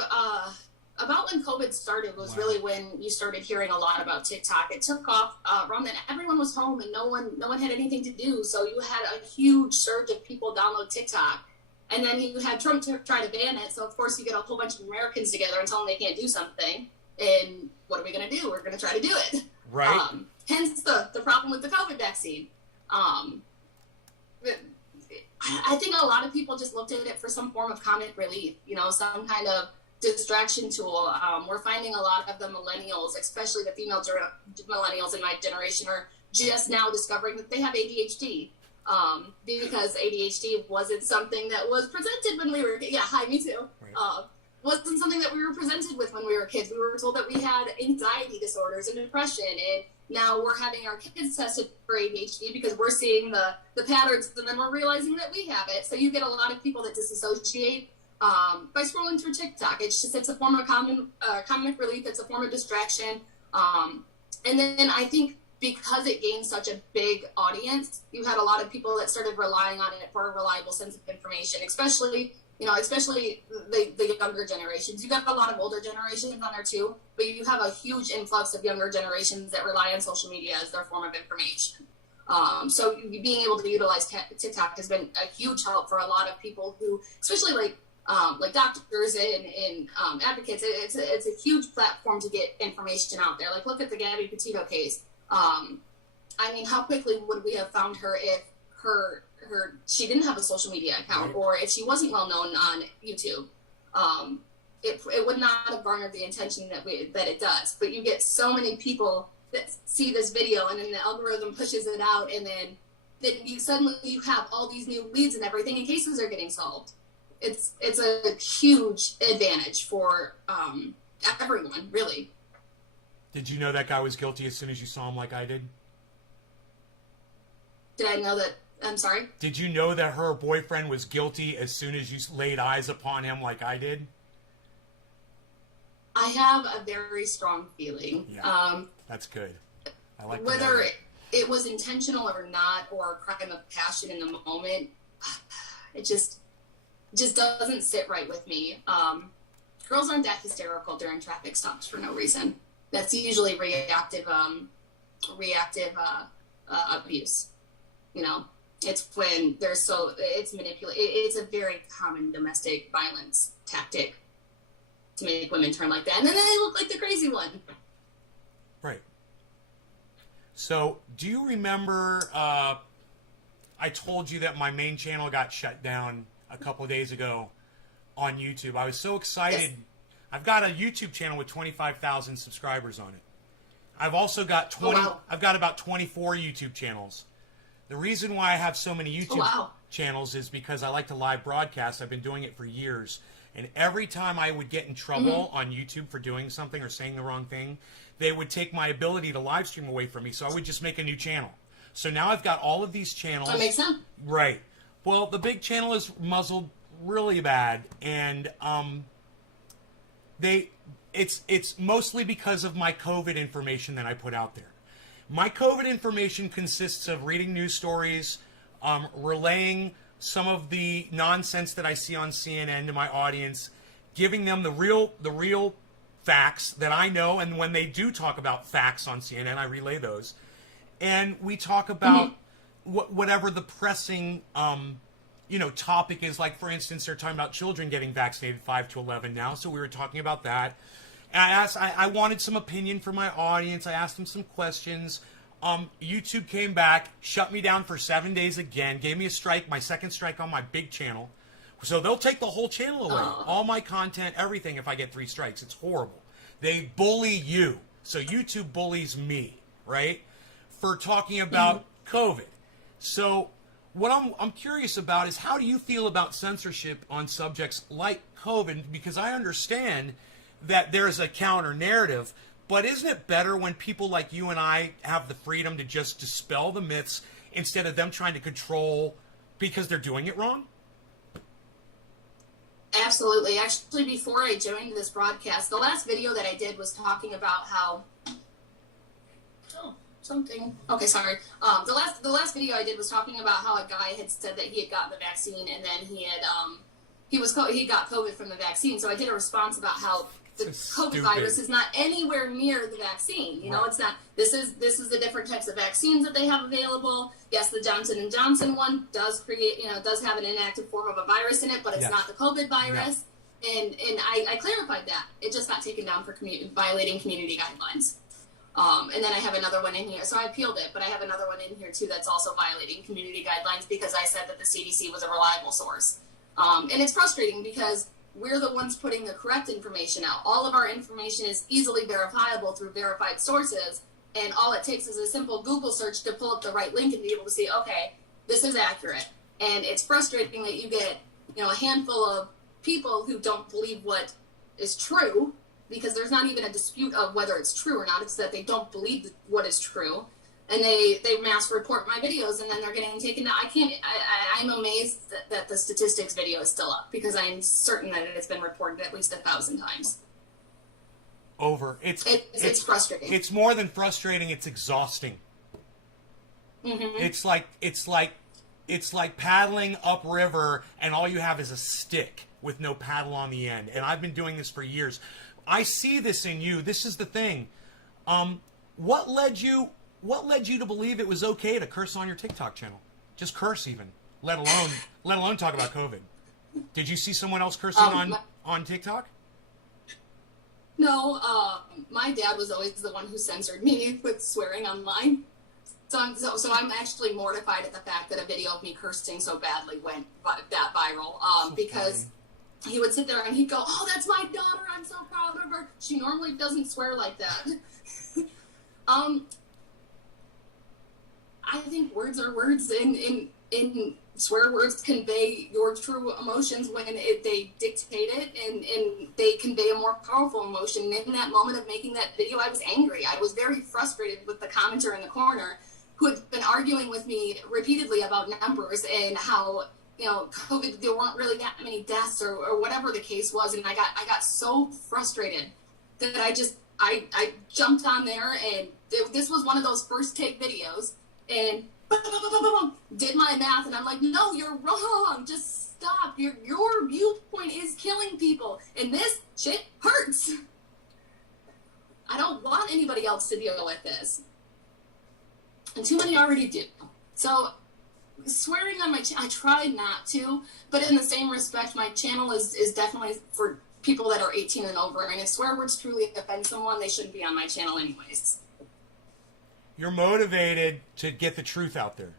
when COVID started was really when you started hearing a lot about TikTok. It took off around then. Everyone was home and no one had anything to do, so you had a huge surge of people download TikTok. And then you had Trump try to ban it, so of course you get a whole bunch of Americans together and tell them they can't do something. And what are we going to do? We're going to try to do it. Right. Hence the problem with the COVID vaccine. I think a lot of people just looked at it for some form of comic relief, you know, some kind of distraction tool. We're finding a lot of the millennials, especially the female millennials in my generation, are just now discovering that they have ADHD. Because ADHD wasn't something that was presented when we were, hi, me too. Right. Wasn't something that we were presented with when we were kids. We were told that we had anxiety disorders and depression, and now we're having our kids tested for ADHD because we're seeing the patterns, and then we're realizing that we have it. So you get a lot of people that disassociate by scrolling through TikTok. It's a form of comic relief. It's a form of distraction. And then I think because it gained such a big audience, you had a lot of people that started relying on it for a reliable sense of information, especially the younger generations. You got a lot of older generations on there too, but you have a huge influx of younger generations that rely on social media as their form of information. So being able to utilize TikTok has been a huge help for a lot of people who, especially like doctors and advocates. It's a huge platform to get information out there. Like, look at the Gabby Petito case. I mean, how quickly would we have found her if she didn't have a social media account, or if she wasn't well known on YouTube? It would not have garnered the attention that it does. But you get so many people that see this video, and then the algorithm pushes it out, and then you suddenly have all these new leads and everything, and cases are getting solved. It's a huge advantage for everyone, really. Did you know that guy was guilty as soon as you saw him, like I did? Did I know that? I'm sorry? Did you know that her boyfriend was guilty as soon as you laid eyes upon him, like I did? I have a very strong feling. Yeah, that's good. I like whether it was intentional or not, or a crime of passion in the moment. It just doesn't sit right with me. Girls aren't that hysterical during traffic stops for no reason. That's usually reactive abuse. You know, it's when it's manipulated. It's a very common domestic violence tactic to make women turn like that, and then they look like the crazy one. Right. So, do you remember? I told you that my main channel got shut down a couple of days ago on YouTube. I was so excited. Yes. I've got a YouTube channel with 25,000 subscribers on it. I've also got 20. Oh, wow. I've got about 24 YouTube channels. The reason why I have so many YouTube channels is because I like to live broadcast. I've been doing it for years. And every time I would get in trouble on YouTube for doing something or saying the wrong thing, they would take my ability to live stream away from me. So I would just make a new channel. So now I've got all of these channels. That makes sense. Right. Well, the big channel is muzzled really bad, and it's mostly because of my COVID information that I put out there. My COVID information consists of reading news stories, relaying some of the nonsense that I see on CNN to my audience, giving them the real facts that I know, and when they do talk about facts on CNN, I relay those. And we talk about whatever the pressing topic is. Like, for instance, they're talking about children getting vaccinated 5 to 11 now, so we were talking about that. And I wanted some opinion from my audience. I asked them some questions. YouTube came back, shut me down for 7 days again, gave me a strike, my second strike on my big channel. So they'll take the whole channel away, all my content, everything, if I get 3 strikes. It's horrible. They bully you. So YouTube bullies me, right, for talking about COVID. So what I'm curious about is, how do you feel about censorship on subjects like COVID? Because I understand that there's a counter narrative, but isn't it better when people like you and I have the freedom to just dispel the myths instead of them trying to control because they're doing it wrong? Absolutely. Actually, before I joined this broadcast, the last video that I did was talking about how. Oh, something. Okay, sorry. The last video I did was talking about how a guy had said that he had gotten the vaccine and then he got COVID from the vaccine. So I did a response about how the COVID virus is not anywhere near the vaccine. You know, it's not. This is the different types of vaccines that they have available. Yes, the Johnson & Johnson one does does have an inactive form of a virus in it, but it's not the COVID virus. No. And I clarified that. It just got taken down for violating community guidelines. And then I have another one in here. So I appealed it, but I have another one in here too that's also violating community guidelines because I said that the CDC was a reliable source. And it's frustrating because we're the ones putting the correct information out. All of our information is easily verifiable through verified sources, and all it takes is a simple Google search to pull up the right link and be able to see, okay, this is accurate. And it's frustrating that you get, a handful of people who don't believe what is true, because there's not even a dispute of whether it's true or not. It's that they don't believe what is true. And they mass report my videos, and then they're getting taken down. I'm amazed that the statistics video is still up, because I'm certain that it has been reported at least 1,000 times. Over. It's frustrating. It's more than frustrating. It's exhausting. Mm-hmm. It's like paddling upriver, and all you have is a stick with no paddle on the end. And I've been doing this for years. I see this in you. This is the thing. What led you to believe it was okay to curse on your TikTok channel? Just curse, even, let alone talk about COVID. Did you see someone else cursing on TikTok? No, my dad was always the one who censored me with swearing online. So I'm actually mortified at the fact that a video of me cursing so badly went that viral. Because he would sit there and he'd go, "Oh, that's my daughter. I'm so proud of her. She normally doesn't swear like that." I think words are words, and swear words convey your true emotions when they dictate it, and they convey a more powerful emotion. And in that moment of making that video, I was angry. I was very frustrated with the commenter in the corner who had been arguing with me repeatedly about numbers and how, COVID, there weren't really that many deaths or whatever the case was. And I got so frustrated that I jumped on there, and this was one of those first take videos, and did my math, and I'm like, no, you're wrong. Just stop. Your viewpoint is killing people, and this shit hurts. I don't want anybody else to deal with this, and too many already do. So swearing on my channel, I try not to, but in the same respect, my channel is definitely for people that are 18 and over, and if swear words truly offend someone, they shouldn't be on my channel anyways. You're motivated to get the truth out there.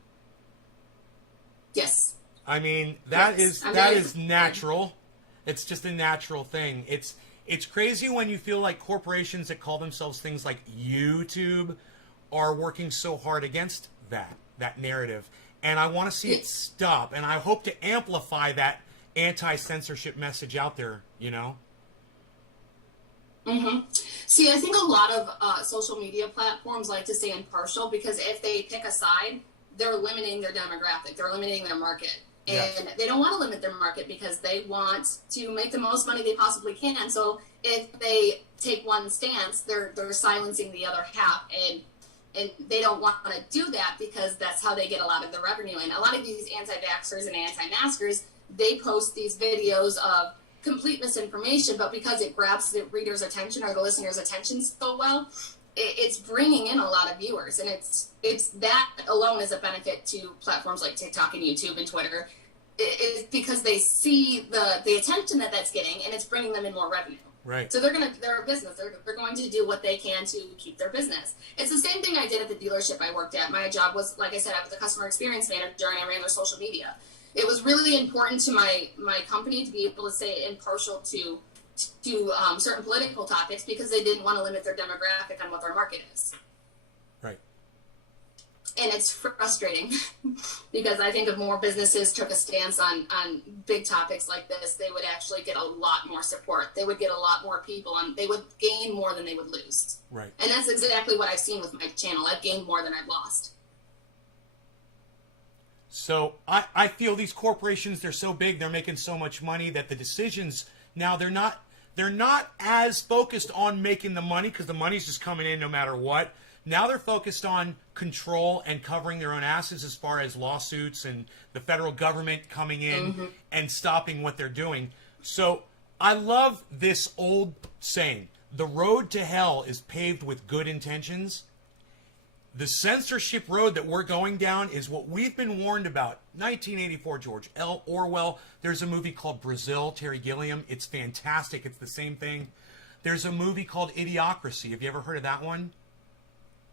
Yes. I mean, that is natural. It's just a natural thing. It's crazy when you feel like corporations that call themselves things like YouTube are working so hard against that narrative. And I want to see it stop. And I hope to amplify that anti-censorship message out there, Mm-hmm. See, I think a lot of social media platforms like to stay impartial, because if they pick a side, they're limiting their demographic, they're limiting their market. And they don't want to limit their market because they want to make the most money they possibly can. So if they take one stance, they're silencing the other half, and they don't want to do that because that's how they get a lot of the revenue. And a lot of these anti-vaxxers and anti-maskers, they post these videos of complete misinformation, but because it grabs the reader's attention or the listener's attention so well, it's bringing in a lot of viewers, and it's that alone is a benefit to platforms like TikTok and YouTube and Twitter. It's because they see the attention that's getting, and it's bringing them in more revenue. Right. So they're a business. They're going to do what they can to keep their business. It's the same thing I did at the dealership I worked at. My job was, like I said, I was a customer experience manager, and I ran their social media. It was really important to my company to be able to stay impartial to certain political topics, because they didn't want to limit their demographic on what their market is. Right. And it's frustrating because I think if more businesses took a stance on big topics like this, they would actually get a lot more support. They would get a lot more people on. They would gain more than they would lose. Right. And that's exactly what I've seen with my channel. I've gained more than I've lost. So I feel these corporations, they're so big, they're making so much money that the decisions now they're not as focused on making the money because the money's just coming in no matter what. Now they're focused on control and covering their own asses as far as lawsuits and the federal government coming in and stopping what they're doing. So I love this old saying, the road to hell is paved with good intentions. The censorship road that we're going down is what we've been warned about. 1984, George L. Orwell. There's a movie called Brazil, Terry Gilliam. It's fantastic. It's the same thing. There's a movie called Idiocracy. Have you ever heard of that one?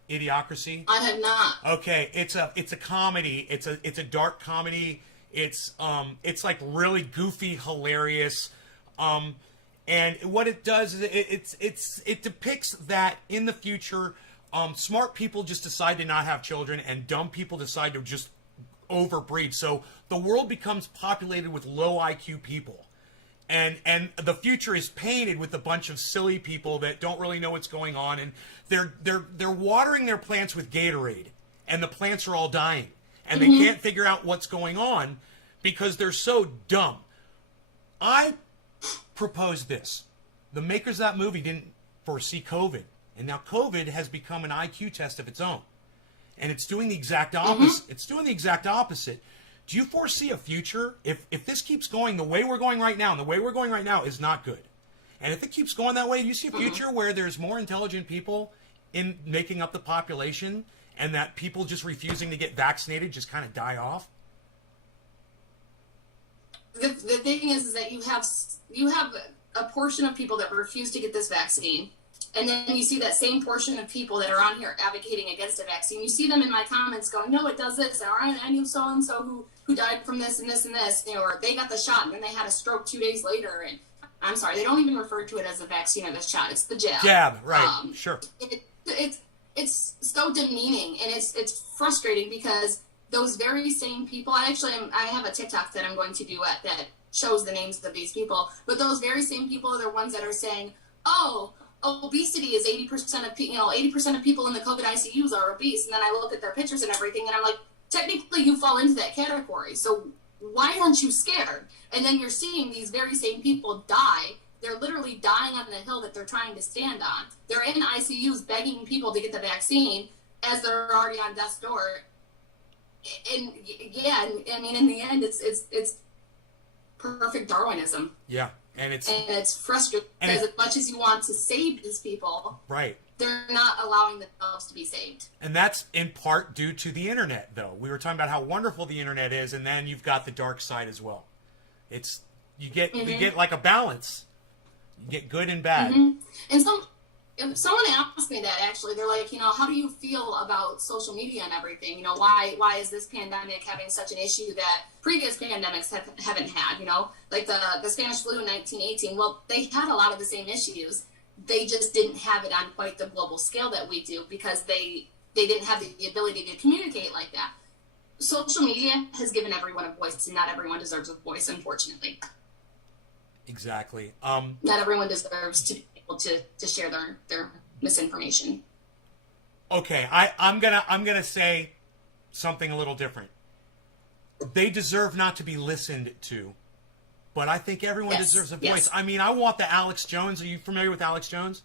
Idiocracy? I have not. Okay, it's a comedy. It's a dark comedy. It's like really goofy, hilarious. And what it does is it depicts that in the future, smart people just decide to not have children, and dumb people decide to just overbreed. So the world becomes populated with low IQ people, and the future is painted with a bunch of silly people that don't really know what's going on, and they're watering their plants with Gatorade, and the plants are all dying, and they can't figure out what's going on because they're so dumb. I propose this: the makers of that movie didn't foresee COVID. And now COVID has become an IQ test of its own. And it's doing the exact opposite. It's doing the exact opposite. Do you foresee a future? If this keeps going the way we're going right now, and the way we're going right now is not good. And if it keeps going that way, do you see a future where there's more intelligent people in making up the population, and that people just refusing to get vaccinated just kind of die off? The thing is that you have a portion of people that refuse to get this vaccine. And then you see that same portion of people that are on here advocating against a vaccine. You see them in my comments going, no, it does this. Or I knew so-and-so who died from this and this and this. You know, or they got the shot and then they had a stroke 2 days later. And I'm sorry, they don't even refer to it as a vaccine or the shot. It's the jab. Jab, right, sure. It's so demeaning, and it's frustrating because those very same people, I have a TikTok that I'm going to do that shows the names of these people. But those very same people are the ones that are saying, oh, obesity is 80% of 80% of people in the COVID ICUs are obese. And then I look at their pictures and everything, and I'm like, technically you fall into that category. So why aren't you scared? And then you're seeing these very same people die. They're literally dying on the hill that they're trying to stand on. They're in ICUs begging people to get the vaccine as they're already on death's door. And yeah, I mean, in the end, it's perfect Darwinism. Yeah. And it's frustrating because as much as you want to save these people, right, they're not allowing themselves to be saved. And that's in part due to the internet, though. We were talking about how wonderful the internet is, and then you've got the dark side as well. You get like a balance. You get good and bad. And someone asked me that actually. They're like, how do you feel about social media and everything? Why is this pandemic having such an issue that previous pandemics haven't had? Like the Spanish flu in 1918. Well, they had a lot of the same issues. They just didn't have it on quite the global scale that we do because they didn't have the ability to communicate like that. Social media has given everyone a voice, and not everyone deserves a voice, unfortunately. Exactly. Not everyone deserves to be able to share their misinformation. Okay, I'm gonna say something a little different. They deserve not to be listened to, but I think everyone deserves a voice. Yes. I mean, I want the Alex Jones. Are you familiar with Alex Jones?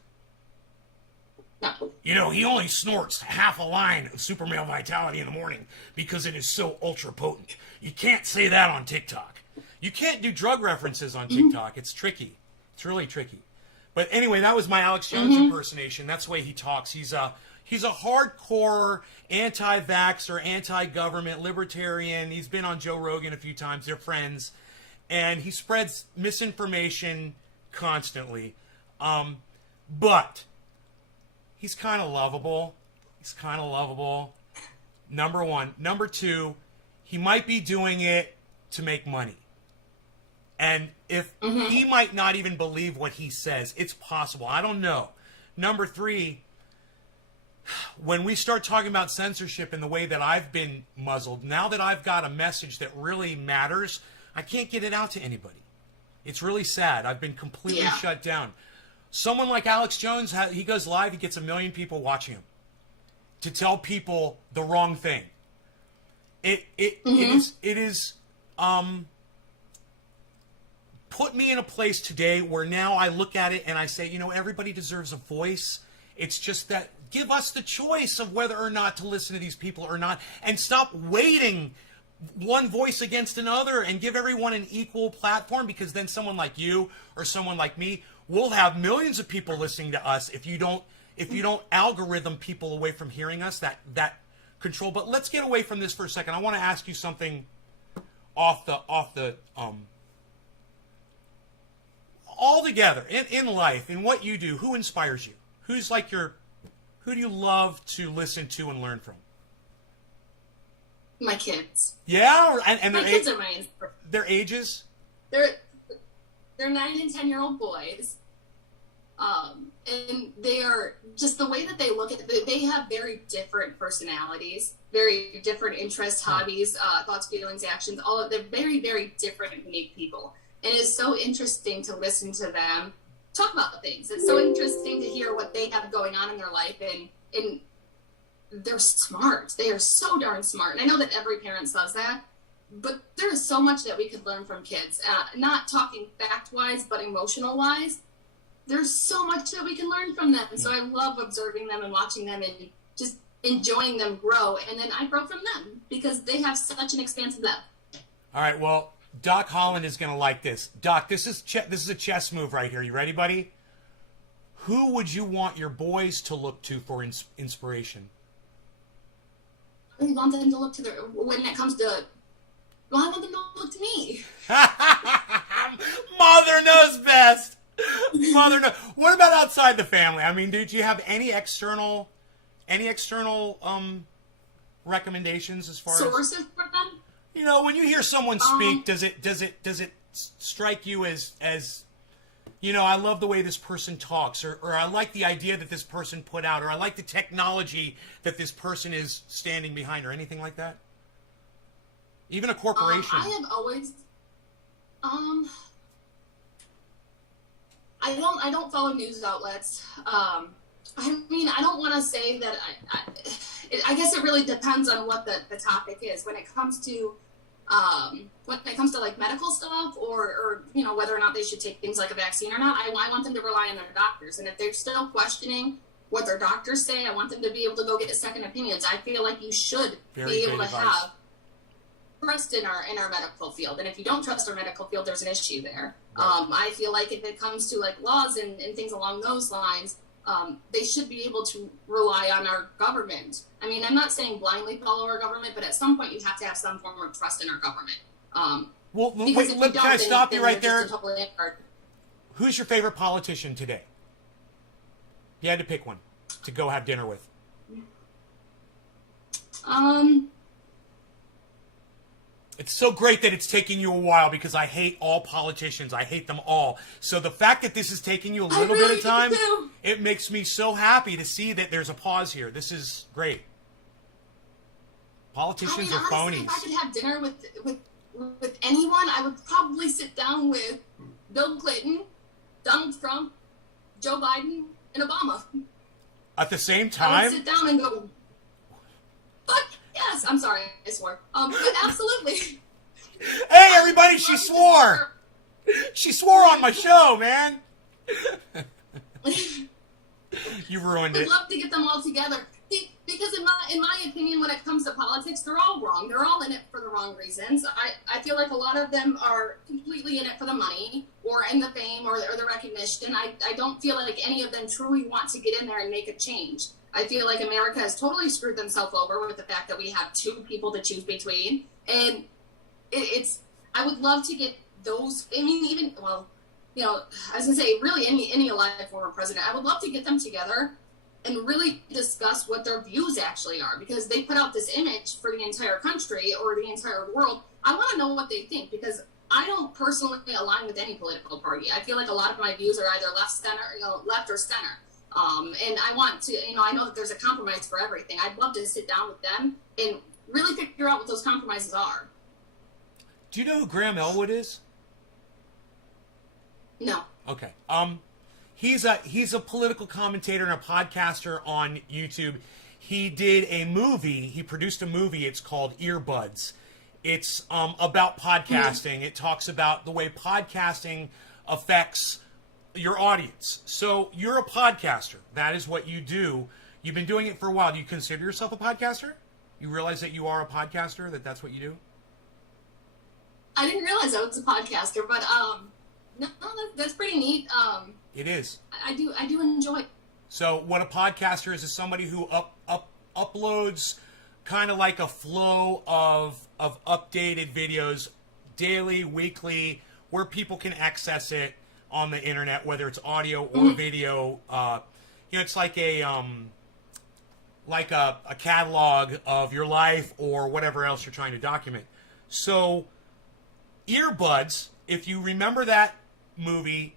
No. He only snorts half a line of super male vitality in the morning because it is so ultra potent. You can't say that on TikTok. You can't do drug references on TikTok. It's tricky. It's really tricky. But anyway, that was my Alex Jones impersonation. That's the way he talks. He's a hardcore anti-vaxxer, anti-government, libertarian. He's been on Joe Rogan a few times. They're friends. And he spreads misinformation constantly. But he's kind of lovable. Number one. Number two, he might be doing it to make money. And if he might not even believe what he says, it's possible. I don't know. Number three, when we start talking about censorship in the way that I've been muzzled, now that I've got a message that really matters, I can't get it out to anybody. It's really sad. I've been completely shut down. Someone like Alex Jones, he goes live, he gets 1 million people watching him to tell people the wrong thing. It is put me in a place today where now I look at it and I say, everybody deserves a voice. It's just that give us the choice of whether or not to listen to these people or not, and stop weighting one voice against another, and give everyone an equal platform, because then someone like you or someone like me will have millions of people listening to us if you don't algorithm people away from hearing us, that control. But let's get away from this for a second. I want to ask you something off the all together in life, in what you do. Who inspires you? Who do you love to listen to and learn from? My kids. Yeah, and my kids are my inspiration. Their ages? They're 9 and 10-year-old boys. And they are just the way that they look at it. They have very different personalities, very different interests, hobbies, thoughts, feelings, actions. They're very, very different and unique people. And it is so interesting to listen to them talk about things. It's so interesting to hear what they have going on in their life, and they're smart. They are so darn smart. And I know that every parent says that, but there is so much that we could learn from kids. Not talking fact-wise, but emotional-wise. There's so much that we can learn from them. And so I love observing them and watching them and just enjoying them grow. And then I grow from them because they have such an expansive depth. All right, well, Doc Holland is going to like this. Doc, this is a chess move right here. You ready, buddy? Who would you want your boys to look to for inspiration? I want them to look to when it comes to, well, I want them to look to me. Mother knows best. Mother knows. What about outside the family? I mean, did you have any external recommendations as far sources for them? When you hear someone speak, does it strike you as I love the way this person talks, or I like the idea that this person put out, or I like the technology that this person is standing behind, or anything like that? Even a corporation. I have always, I don't follow news outlets. I mean, I don't want to say that I guess it really depends on what the topic is. When it comes to like medical stuff or whether or not they should take things like a vaccine or not, I want them to rely on their doctors. And if they're still questioning what their doctors say, I want them to be able to go get second opinions. I feel like you should be able to have trust in our medical field. And if you don't trust our medical field, there's an issue there. Right. I feel like if it comes to like laws and things along those lines, they should be able to rely on our government. I mean, I'm not saying blindly follow our government, but at some point you have to have some form of trust in our government. Well, wait, can I stop you right there? Who's your favorite politician today? You had to pick one to go have dinner with. It's so great that it's taking you a while, because I hate all politicians. I hate them all. So the fact that this is taking you a little bit of time, it makes me so happy to see that there's a pause here. This is great. Politicians are phonies. If I could have dinner with anyone, I would probably sit down with Bill Clinton, Donald Trump, Joe Biden, and Obama. At the same time? I would sit down and go, fuck yes. I'm sorry, I swore. But absolutely. Hey, everybody, she swore. She swore on my show, man. You ruined it. I'd love to get them all together. Because in my opinion, when it comes to politics, they're all wrong. They're all in it for the wrong reasons. I feel like a lot of them are completely in it for the money or in the fame or the recognition. I don't feel like any of them truly want to get in there and make a change. I feel like America has totally screwed themselves over with the fact that we have two people to choose between. And I would love to get those, I mean, I was going to say, really any alive former president, I would love to get them together and really discuss what their views actually are, because they put out this image for the entire country or the entire world. I want to know what they think, because I don't personally align with any political party. I feel like a lot of my views are either left or center. And I want to, I know that there's a compromise for everything. I'd love to sit down with them and really figure out what those compromises are. Do you know who Graham Elwood is? No. Okay. He's a political commentator and a podcaster on YouTube. He did a movie. He produced a movie. It's called Earbuds. It's about podcasting. It talks about the way podcasting affects your audience. So you're a podcaster. That is what you do. You've been doing it for a while. Do you consider yourself a podcaster? You realize that you are a podcaster, that's what you do? I didn't realize I was a podcaster, but no, that's pretty neat. It is. I do enjoy it. So what a podcaster is somebody who uploads kind of like a flow of updated videos daily, weekly, where people can access it on the internet, whether it's audio or video. It's like a catalog of your life or whatever else you're trying to document. So Earbuds, if you remember that movie,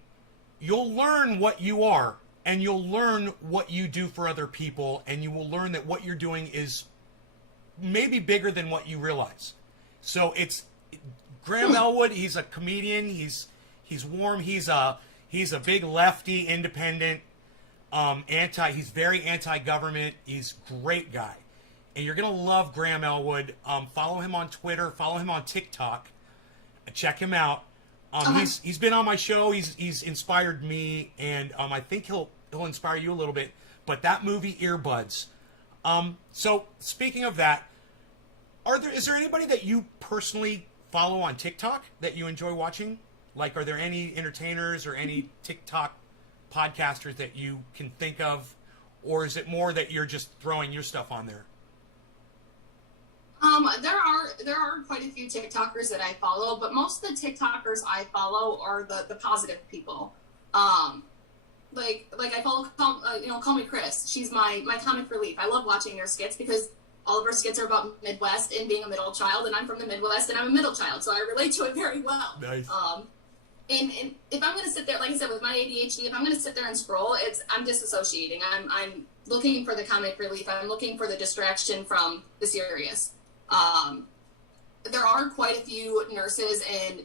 you'll learn what you are, and you'll learn what you do for other people, and you will learn that what you're doing is maybe bigger than what you realize. So it's Graham Elwood. He's a comedian. He's warm. He's a big lefty, independent, he's very anti-government. He's a great guy, and you're gonna love Graham Elwood. Follow him on Twitter. Follow him on TikTok. Check him out. He's been on my show. He's inspired me, and I think he'll inspire you a little bit. But that movie, Earbuds. So speaking of that, is there anybody that you personally follow on TikTok that you enjoy watching? Like, are there any entertainers or any TikTok podcasters that you can think of, or is it more that you're just throwing your stuff on there? There are quite a few TikTokers that I follow, but most of the TikTokers I follow are the positive people. Like I follow, Call Me Chris. She's my comic relief. I love watching her skits because all of her skits are about Midwest and being a middle child, and I'm from the Midwest and I'm a middle child, so I relate to it very well. Nice. And if I'm going to sit there, like I said, with my ADHD, if I'm going to sit there and scroll, I'm disassociating. I'm looking for the comic relief. I'm looking for the distraction from the serious. There are quite a few nurses and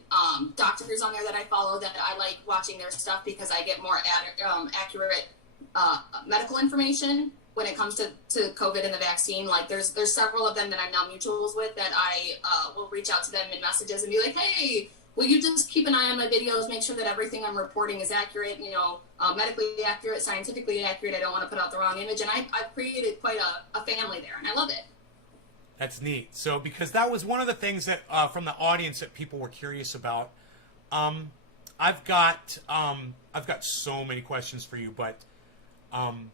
doctors on there that I follow that I like watching their stuff because I get more accurate medical information when it comes to COVID and the vaccine. Like there's several of them that I'm now mutuals with that I will reach out to them in messages and be like, hey, will you just keep an eye on my videos, make sure that everything I'm reporting is accurate, medically accurate, scientifically accurate. I don't want to put out the wrong image. And I've created quite a family there, and I love it. That's neat. So, because that was one of the things that from the audience that people were curious about. I've got so many questions for you, but I'm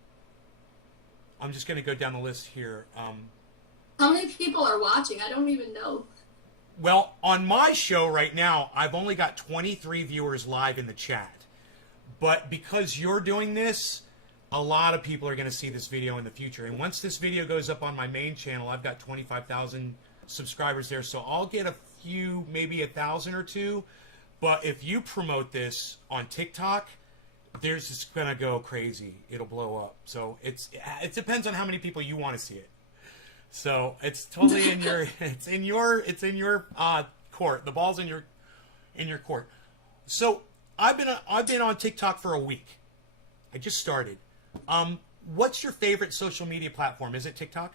just going to go down the list here. How many people are watching? I don't even know. Well, on my show right now, I've only got 23 viewers live in the chat. But because you're doing this, a lot of people are going to see this video in the future. And once this video goes up on my main channel, I've got 25,000 subscribers there. So I'll get a few, maybe 1,000 or two. But if you promote this on TikTok, there's just going to go crazy. It'll blow up. So it depends on how many people you want to see it. So it's totally in your court. The ball's in your court. So I've been on TikTok for a week. I just started. What's your favorite social media platform? Is it TikTok?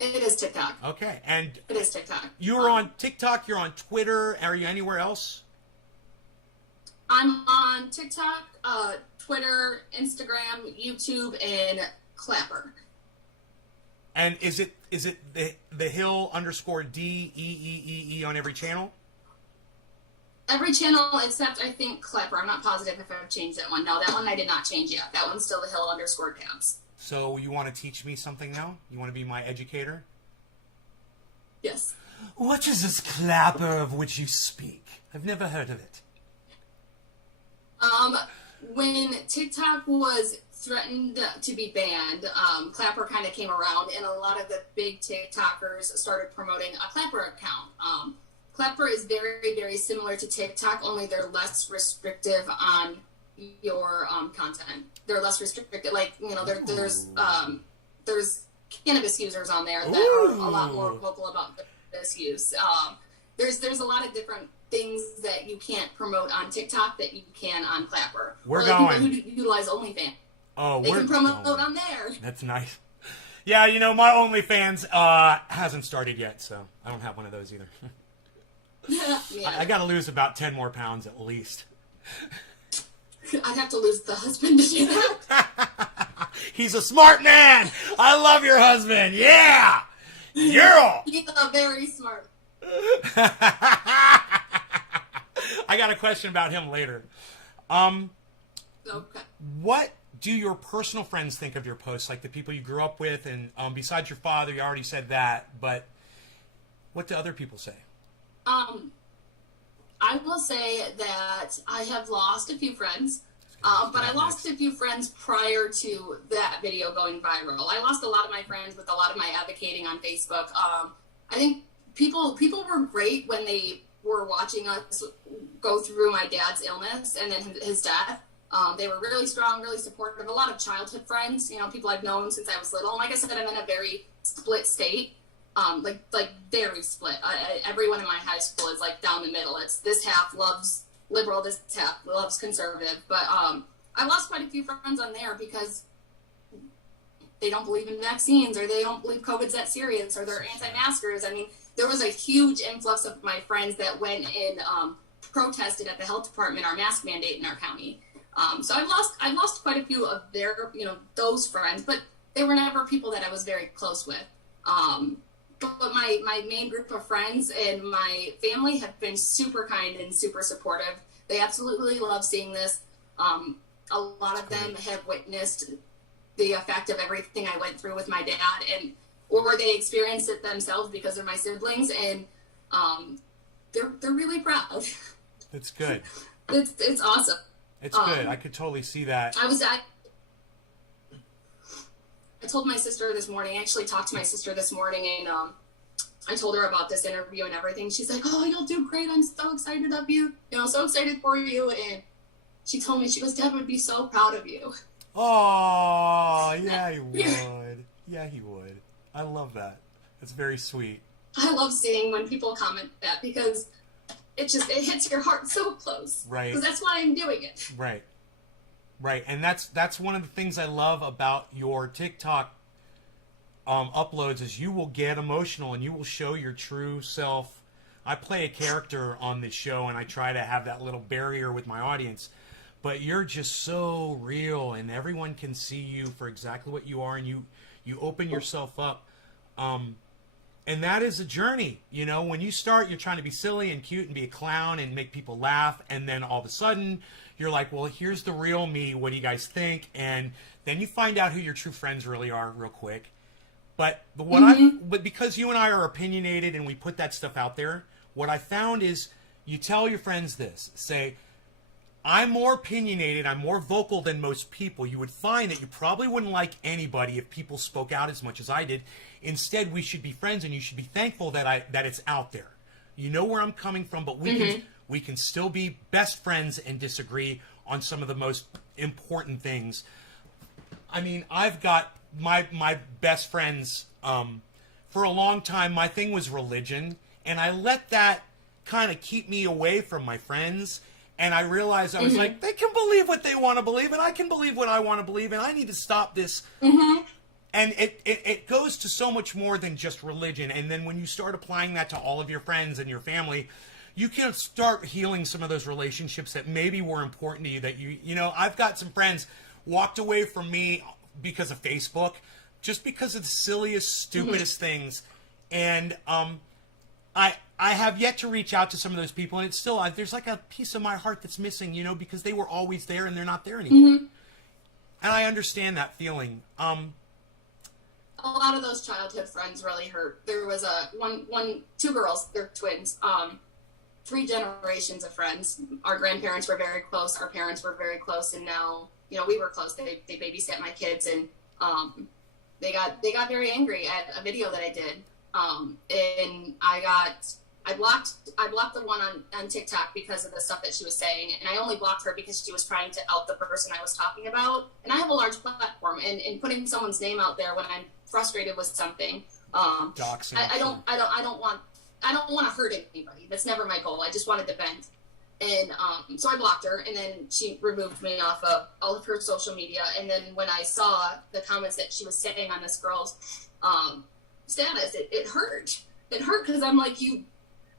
It is TikTok. Okay, and it is TikTok. You're on TikTok. You're on Twitter. Are you anywhere else? I'm on TikTok, Twitter, Instagram, YouTube, and Clapper. And is it the Hill _DEEEE on every channel? Every channel except I think Clapper. I'm not positive if I've changed that one. No, that one I did not change yet. That one's still the Hill _Cabs. So you want to teach me something now? You want to be my educator? Yes. What is this Clapper of which you speak? I've never heard of it. When TikTok was threatened to be banned, Clapper kind of came around, and a lot of the big TikTokers started promoting a Clapper account. Clapper is very, very similar to TikTok, only they're less restrictive on your content. They're less restricted. Like, there's cannabis users on there that are a lot more vocal about this use. There's a lot of different things that you can't promote on TikTok that you can on Clapper. We're like going. people who utilize OnlyFans. Oh, they we're can promote going. on there. That's nice. Yeah, you know, my OnlyFans hasn't started yet, so I don't have one of those either. Yeah. I got to lose about 10 more pounds at least. I'd have to lose the husband to do that. He's a smart man. I love your husband. Yeah. Girl. He's very smart. I got a question about him later. Okay. What do your personal friends think of your posts? Like the people you grew up with, and besides your father, you already said that, but what do other people say? I will say that I have lost a few friends, but I lost a few friends prior to that video going viral. I lost a lot of my friends with a lot of my advocating on Facebook. I think people were great when they were watching us go through my dad's illness and then his death. They were really strong, really supportive. A lot of childhood friends, you know, people I've known since I was little. And like I said, I'm in a very split state. Like very split. Everyone in my high school is like down the middle. It's this half loves liberal, this half loves conservative. But I lost quite a few friends on there because they don't believe in vaccines, or they don't believe COVID's that serious, or they're anti-maskers. I mean, there was a huge influx of my friends that went and protested at the health department our mask mandate in our county. So I've lost quite a few of their, you know, those friends, but they were never people that I was very close with. But my main group of friends and my family have been super kind and super supportive. They absolutely love seeing this. A lot of them have witnessed the effect of everything I went through with my dad, or they experienced it themselves because they're my siblings, and they're really proud. That's good. It's awesome. It's good. I could totally see that. I told my sister this morning, I actually talked to my sister this morning, and I told her about this interview and everything. She's like, oh, you'll do great. I'm so excited of you. You know, so excited for you. And she told me, she goes, Dad would be so proud of you. Oh, yeah, he would. Yeah, he would. I love that. That's very sweet. I love seeing when people comment that, because it hits your heart so close. Right. Because that's why I'm doing it. Right. Right. And that's one of the things I love about your TikTok uploads is you will get emotional and you will show your true self. I play a character on this show and I try to have that little barrier with my audience, but you're just so real and everyone can see you for exactly what you are, and you open yourself up. And that is a journey. You know, when you start, you're trying to be silly and cute and be a clown and make people laugh. And then all of a sudden you're like, well, here's the real me. What do you guys think? And then you find out who your true friends really are real quick. But but because you and I are opinionated and we put that stuff out there, what I found is you tell your friends this, say, I'm more opinionated, I'm more vocal than most people. You would find that you probably wouldn't like anybody if people spoke out as much as I did. Instead, we should be friends, and you should be thankful that it's out there. You know where I'm coming from, but we can still be best friends and disagree on some of the most important things. I mean, I've got my best friends. For a long time, my thing was religion, and I let that kind of keep me away from my friends. And I realized I was like, they can believe what they want to believe, and I can believe what I want to believe, and I need to stop this. And it goes to so much more than just religion. And then when you start applying that to all of your friends and your family, you can start healing some of those relationships that maybe were important to you. That you know, I've got some friends walked away from me because of Facebook, just because of the silliest, stupidest things. And I have yet to reach out to some of those people, and it's still, there's like a piece of my heart that's missing, you know, because they were always there and they're not there anymore. And I understand that feeling. A lot of those childhood friends really hurt. There was two girls, they're twins, 3 generations of friends. Our grandparents were very close, our parents were very close, and now, you know, we were close. They babysat my kids, and they got very angry at a video that I did. And I blocked the one on TikTok because of the stuff that she was saying, and I only blocked her because she was trying to out the person I was talking about. And I have a large platform, and putting someone's name out there when I'm frustrated with something, I don't want I don't want to hurt anybody. That's never my goal. I just wanted to vent. And so I blocked her, and then she removed me off of all of her social media. And then when I saw the comments that she was saying on this girl's status, it hurt. It hurt because I'm like,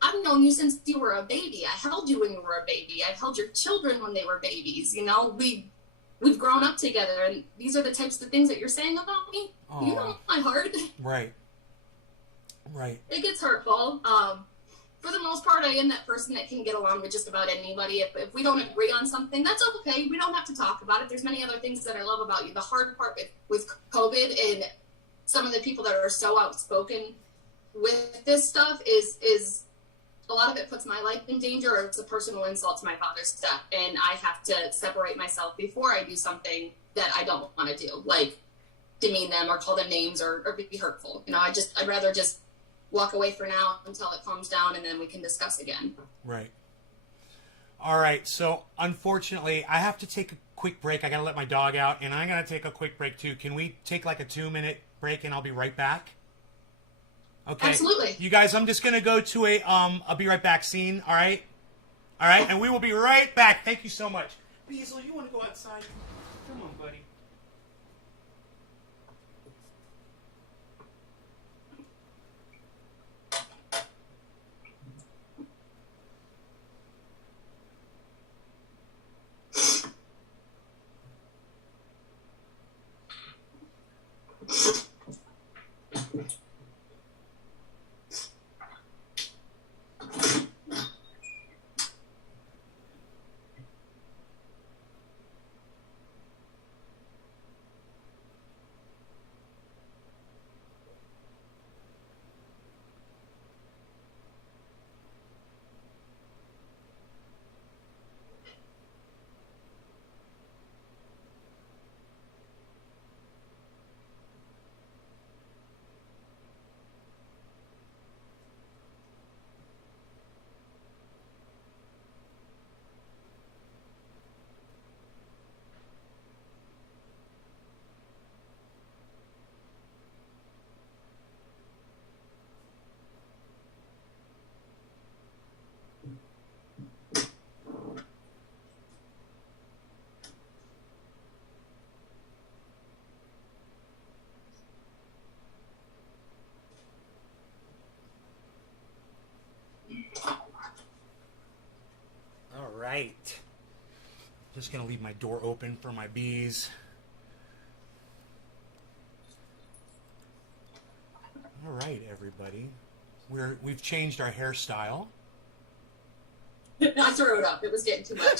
I've known you since you were a baby. I held you when you were a baby. I held your children when they were babies. You know, we've grown up together, and these are the types of things that you're saying about me. Aww. You know my heart. Right. Right. It gets hurtful. For the most part, I am that person that can get along with just about anybody. If we don't agree on something, that's okay. We don't have to talk about it. There's many other things that I love about you. The hard part with COVID and some of the people that are so outspoken with this stuff is a lot of it puts my life in danger, or it's a personal insult to my father's stuff. And I have to separate myself before I do something that I don't want to do, like demean them or call them names or be hurtful. You know, I'd rather just walk away for now until it calms down, and then we can discuss again. Right. All right. So, unfortunately, I have to take a quick break. I got to let my dog out, and I'm going to take a quick break, too. Can we take like a 2-minute break, and I'll be right back? Okay. Absolutely. You guys, I'm just going to go to a I'll be right back scene, all right? All right, and we will be right back. Thank you so much. Beazle, you want to go outside? Come on, buddy. All right. Just going to leave my door open for my bees. All right, everybody. We've changed our hairstyle. I threw it up. It was getting too much.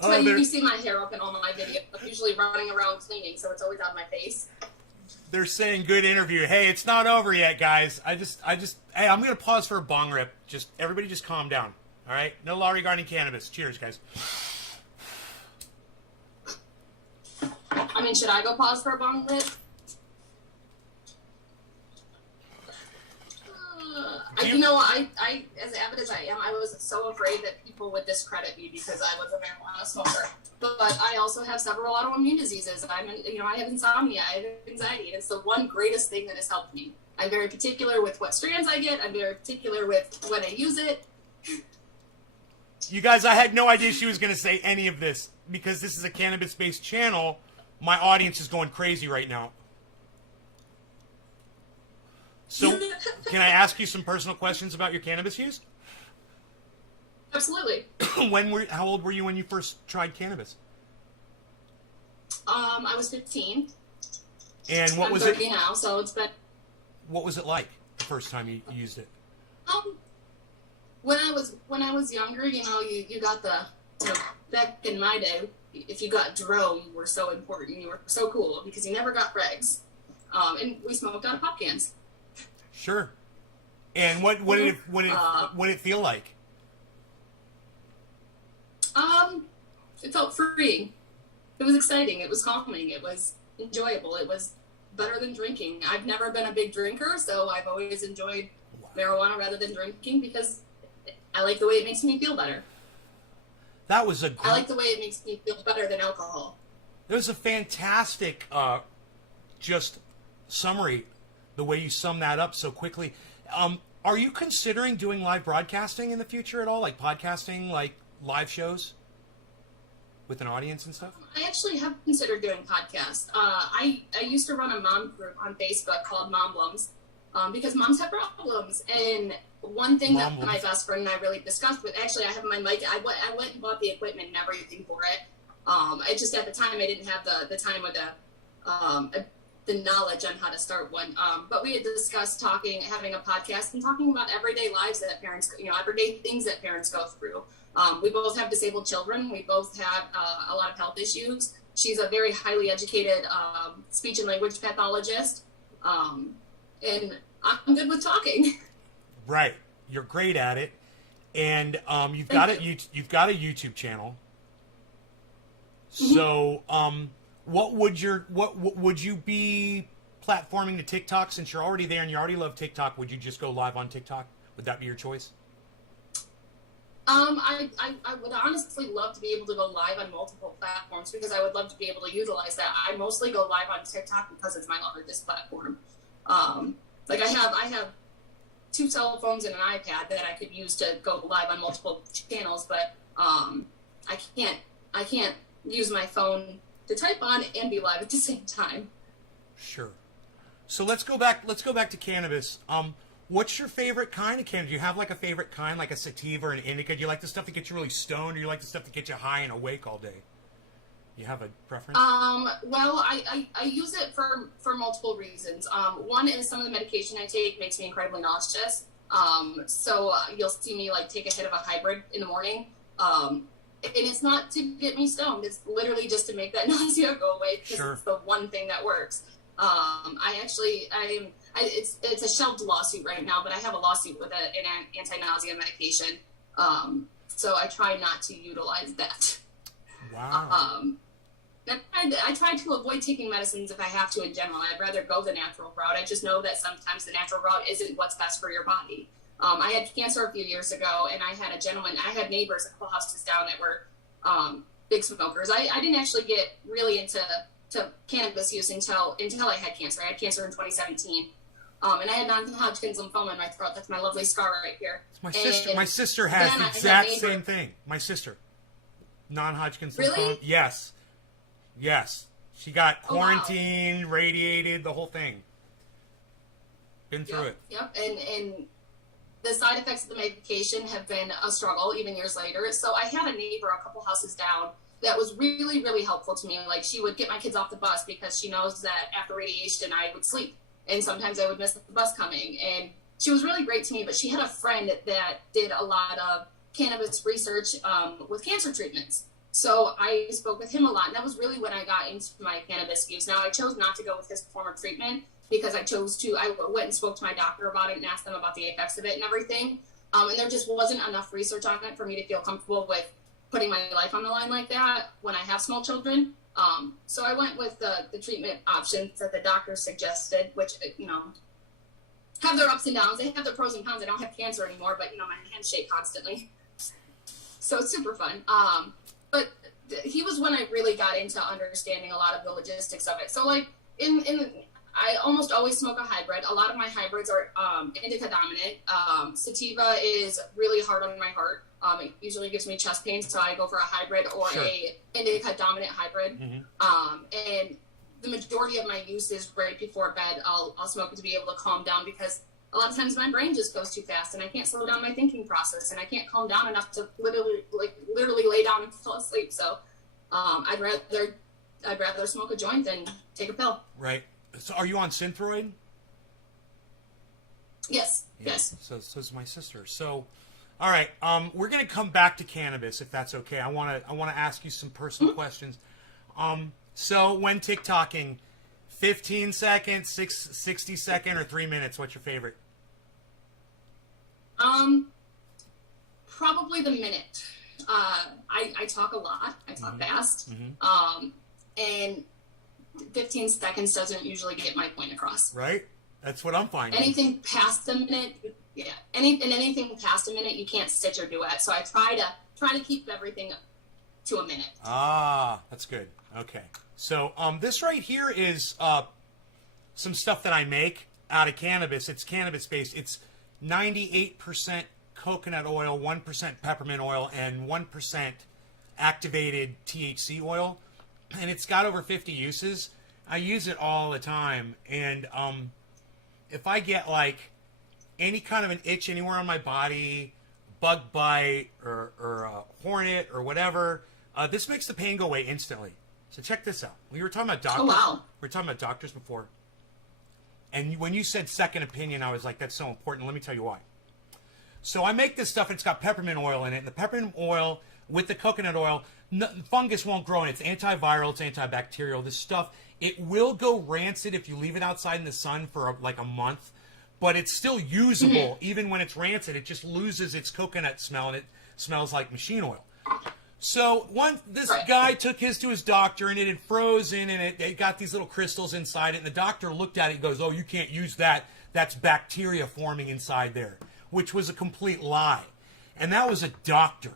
So you see my hair up in all my videos. I'm usually running around cleaning, so it's always on my face. They're saying good interview. Hey, it's not over yet, guys. Hey, I'm going to pause for a bong rip. Everybody just calm down. All right? No law regarding cannabis. Cheers, guys. I mean, should I go pause for a bong rip? I as avid as I am, I was so afraid that people would discredit me because I was a marijuana smoker. But I also have several autoimmune diseases. I have insomnia, I have anxiety, and it's the one greatest thing that has helped me. I'm very particular with what strands I get. I'm very particular with when I use it. You guys, I had no idea she was going to say any of this because this is a cannabis-based channel. My audience is going crazy right now. So, can I ask you some personal questions about your cannabis use? Absolutely. How old were you when you first tried cannabis? I was 15. And what was it? I'm 30 now, so it's been. What was it like the first time you used it? When I was younger, you got back in my day, if you got dro, you were so important. You were so cool because you never got regs. And we smoked out of pop cans. Sure. And what did it feel like? It felt freeing. It was exciting. It was calming. It was enjoyable. It was better than drinking. I've never been a big drinker, so I've always enjoyed marijuana rather than drinking because I like the way it makes me feel better. I like the way it makes me feel better than alcohol. There's a fantastic just summary the way you sum that up so quickly. Are you considering doing live broadcasting in the future at all, like podcasting, like live shows with an audience and stuff? I actually have considered doing podcasts. I used to run a mom group on Facebook called Momblums, because moms have problems. And one thing that my best friend and I really discussed with, actually, I have my mic. I went and bought the equipment and everything for it. I just, at the time, I didn't have the time or the knowledge on how to start one. But we had discussed having a podcast and talking about everyday lives that parents, everyday things that parents go through. We both have disabled children. We both have a lot of health issues. She's a very highly educated speech and language pathologist. And I'm good with talking. Right. You're great at it. And you've got a YouTube channel. So, what would you be platforming to TikTok, since you're already there and you already love TikTok? Would you just go live on TikTok? Would that be your choice? I would honestly love to be able to go live on multiple platforms, because I would love to be able to utilize that. I mostly go live on TikTok because it's my largest platform. Like I have 2 cell phones and an iPad that I could use to go live on multiple channels, but I can't use my phone to type on and be live at the same time. Sure. So let's go back to cannabis. What's your favorite kind of cannabis? Do you have like a favorite kind, like a sativa or an indica? Do you like the stuff that gets you really stoned, or do you like the stuff that gets you high and awake all day? You have a preference? Well, I use it for multiple reasons. One is some of the medication I take makes me incredibly nauseous. So you'll see me like take a hit of a hybrid in the morning. And it's not to get me stoned. It's literally just to make that nausea go away, because Sure. It's the one thing that works. It's a shelved lawsuit right now, but I have a lawsuit with an anti-nausea medication. So I try not to utilize that. Wow. I try to avoid taking medicines if I have to in general. I'd rather go the natural route. I just know that sometimes the natural route isn't what's best for your body. I had cancer a few years ago, and I had neighbors a couple houses down that were big smokers. I didn't actually get really into cannabis use until I had cancer. I had cancer in 2017. And I had non-Hodgkin's lymphoma in my throat. That's my lovely scar right here. My sister has the exact same thing. My sister. Non-Hodgkin's lymphoma. Really? Yes. She got quarantined, radiated, the whole thing. Been through it. Yep. And the side effects of the medication have been a struggle even years later. So I had a neighbor a couple houses down that was really, really helpful to me. Like, she would get my kids off the bus because she knows that after radiation I would sleep. And sometimes I would miss the bus coming. And she was really great to me, but she had a friend that did a lot of cannabis research with cancer treatments. So I spoke with him a lot, and that was really when I got into my cannabis use. Now, I chose not to go with his form of treatment because I went and spoke to my doctor about it and asked them about the effects of it and everything. And there just wasn't enough research on it for me to feel comfortable with putting my life on the line like that when I have small children. So I went with the treatment options that the doctor suggested, which, have their ups and downs. They have their pros and cons. I don't have cancer anymore, but, my hands shake constantly. So it's super fun. But he was when I really got into understanding a lot of the logistics of it. So, like, I almost always smoke a hybrid. A lot of my hybrids are indica dominant. Sativa is really hard on my heart. It usually gives me chest pain, so I go for a hybrid or Sure. a indica dominant hybrid. Mm-hmm. And the majority of my use is right before bed. I'll smoke it to be able to calm down, because a lot of times my brain just goes too fast and I can't slow down my thinking process, and I can't calm down enough to literally lay down and fall asleep. So I'd rather smoke a joint than take a pill. Right. So are you on Synthroid? Yes. Yeah. Yes. So is my sister. So, all right. We're gonna come back to cannabis if that's okay. I wanna ask you some personal questions. So when TikToking, 15 seconds, 60 second, or 3 minutes? What's your favorite? Probably the minute. I talk a lot. I talk fast. Mm-hmm. And 15 seconds doesn't usually get my point across. Right. That's what I'm finding. Anything past a minute, anything past a minute, you can't stitch or duet. So I try to keep everything to a minute. Ah, that's good. Okay. So this right here is some stuff that I make. out of cannabis. It's cannabis based. It's 98% coconut oil, 1% peppermint oil, and 1% activated THC oil. And it's got over 50 uses. I use it all the time. And if I get like any kind of an itch anywhere on my body, bug bite or a hornet or whatever, this makes the pain go away instantly. So check this out. We were talking about doctors. Oh, wow. We were talking about doctors before. And when you said second opinion, I was like, that's so important. Let me tell you why. So I make this stuff, and it's got peppermint oil in it. And the peppermint oil with the coconut oil, fungus won't grow in it. It's antiviral, it's antibacterial. This stuff, it will go rancid if you leave it outside in the sun for like a month. But it's still usable. Even when it's rancid, it just loses its coconut smell, and it smells like machine oil. So this guy took his to his doctor, and it had frozen, and it got these little crystals inside it. And the doctor looked at it and goes, "Oh, you can't use that. That's bacteria forming inside there," which was a complete lie. And that was a doctor.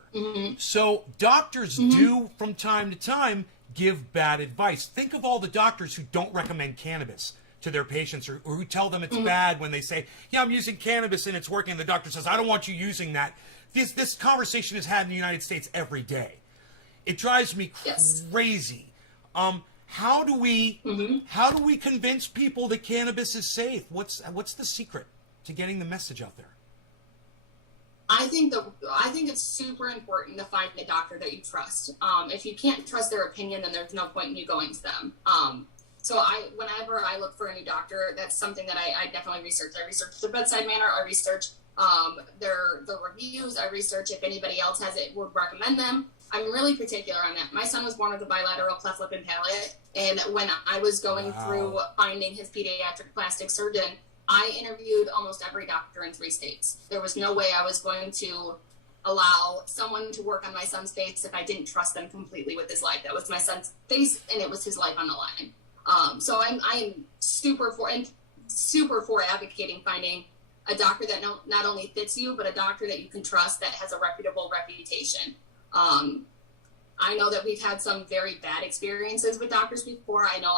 So doctors do, from time to time, give bad advice. Think of all the doctors who don't recommend cannabis to their patients, or who tell them it's bad when they say, "Yeah, I'm using cannabis and it's working." And the doctor says, "I don't want you using that." This conversation is had in the United States every day. It drives me crazy. How do we convince people that cannabis is safe? What's the secret to getting the message out there? I think it's super important to find a doctor that you trust. If you can't trust their opinion, then there's no point in you going to them. So whenever I look for a new doctor, that's something that I definitely research. I research the bedside manner. I research their reviews. I research if anybody else has it, would recommend them. I'm really particular on that. My son was born with a bilateral cleft lip and palate, and when I was going through finding his pediatric plastic surgeon, I interviewed almost every doctor in 3 states. There was no way I was going to allow someone to work on my son's face if I didn't trust them completely with his life. That was my son's face, and it was his life on the line. So I'm super for advocating finding a doctor that not only fits you, but a doctor that you can trust that has a reputable reputation. I know that we've had some very bad experiences with doctors before. I know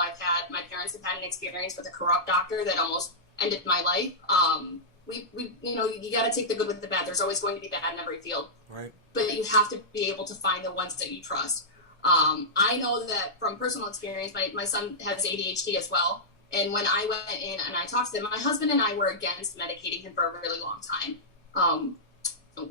my parents have had an experience with a corrupt doctor that almost ended my life. You got to take the good with the bad. There's always going to be bad in every field. Right. But you have to be able to find the ones that you trust. I know that from personal experience, my son has ADHD as well. And when I went in and I talked to them, my husband and I were against medicating him for a really long time.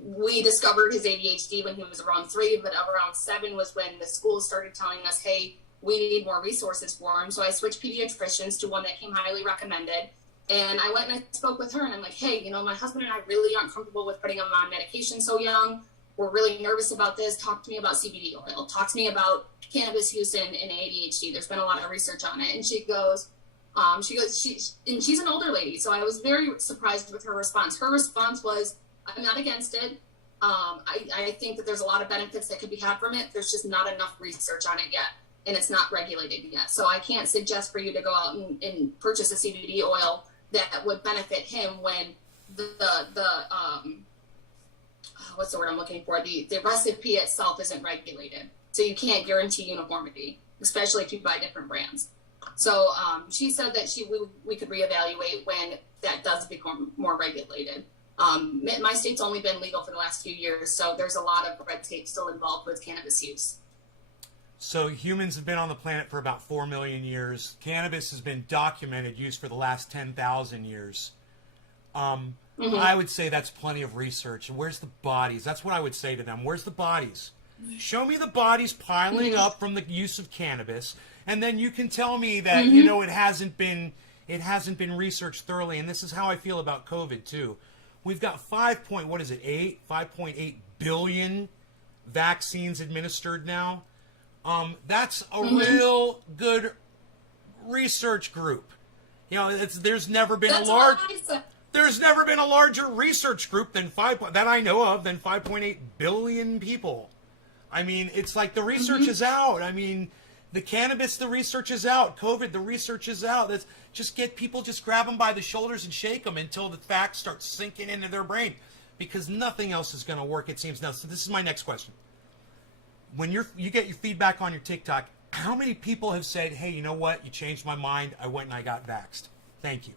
We discovered his ADHD when he was around 3, but around 7 was when the school started telling us, hey, we need more resources for him. So I switched pediatricians to one that came highly recommended. And I went and I spoke with her, and I'm like, hey, my husband and I really aren't comfortable with putting him on medication so young. We're really nervous about this. Talk to me about CBD oil. Talk to me about cannabis use in ADHD. There's been a lot of research on it. And she's an older lady. So I was very surprised with her response. Her response was, I'm not against it. I think that there's a lot of benefits that could be had from it. There's just not enough research on it yet. And it's not regulated yet. So I can't suggest for you to go out and purchase a CBD oil that would benefit him when the what's the word I'm looking for? The recipe itself isn't regulated. So you can't guarantee uniformity, especially if you buy different brands. So she said that we could reevaluate when that does become more regulated. My state's only been legal for the last few years, so there's a lot of red tape still involved with cannabis use. So humans have been on the planet for about 4 million years. Cannabis has been documented use for the last 10,000 years. I would say that's plenty of research. And where's the bodies? That's what I would say to them. Where's the bodies? Show me the bodies piling up from the use of cannabis, and then you can tell me that it hasn't been researched thoroughly. And this is how I feel about COVID too. We've got 5.8 billion vaccines administered now. That's a real good research group. There's never been a larger research group than that I know of than 5.8 billion people. I mean, it's like the research is out. I mean, the cannabis, the research is out. COVID, the research is out. That's just grab them by the shoulders and shake them until the facts start sinking into their brain, because nothing else is going to work, it seems now. So this is my next question. When you get your feedback on your TikTok, how many people have said, hey, you know what? You changed my mind. I went and I got vaxxed. Thank you.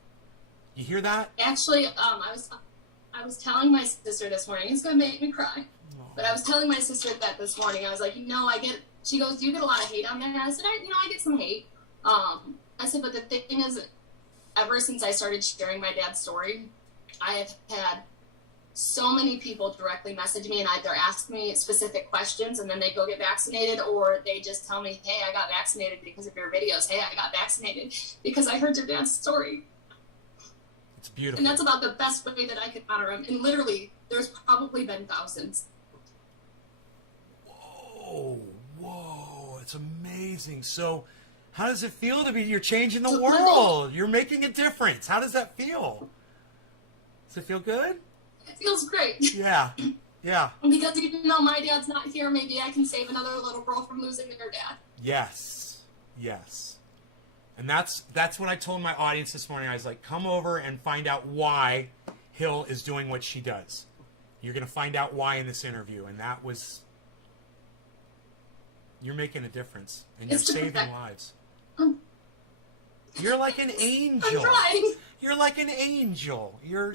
You hear that? Actually, I was telling my sister this morning. It's gonna make me cry. But I was telling my sister that this morning. I was like, she goes, do you get a lot of hate on there? I said, I get some hate. I said, but the thing is, ever since I started sharing my dad's story, I have had so many people directly message me and either ask me specific questions and then they go get vaccinated, or they just tell me, hey, I got vaccinated because of your videos. Hey, I got vaccinated because I heard your dad's story. It's beautiful. And that's about the best way that I could honor him. And literally, there's probably been thousands. Whoa, it's amazing. So how does it feel to be, you're changing the world? You're making a difference. How does that feel? Does it feel good? It feels great. Yeah. Because even though my dad's not here, maybe I can save another little girl from losing their dad. Yes. And that's what I told my audience this morning. I was like, come over and find out why Hill is doing what she does. You're going to find out why in this interview. And that was, you're making a difference. And you're saving lives. You're like an angel. I'm trying. You're like an angel. You're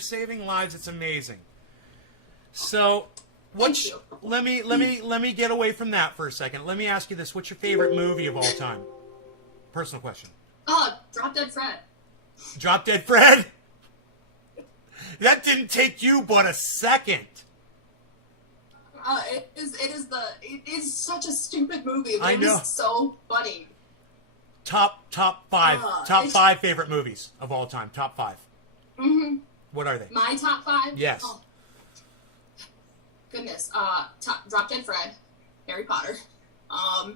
saving lives. It's amazing. So, let me get away from that for a second. Let me ask you this: what's your favorite movie of all time? Personal question. Drop Dead Fred. Drop Dead Fred. That didn't take you but a second. It is such a stupid movie. I know. It's so funny. Top five favorite movies of all time. Top 5. Mm-hmm. What are they? My top 5? Yes. Oh. Goodness. Drop Dead Fred. Harry Potter. I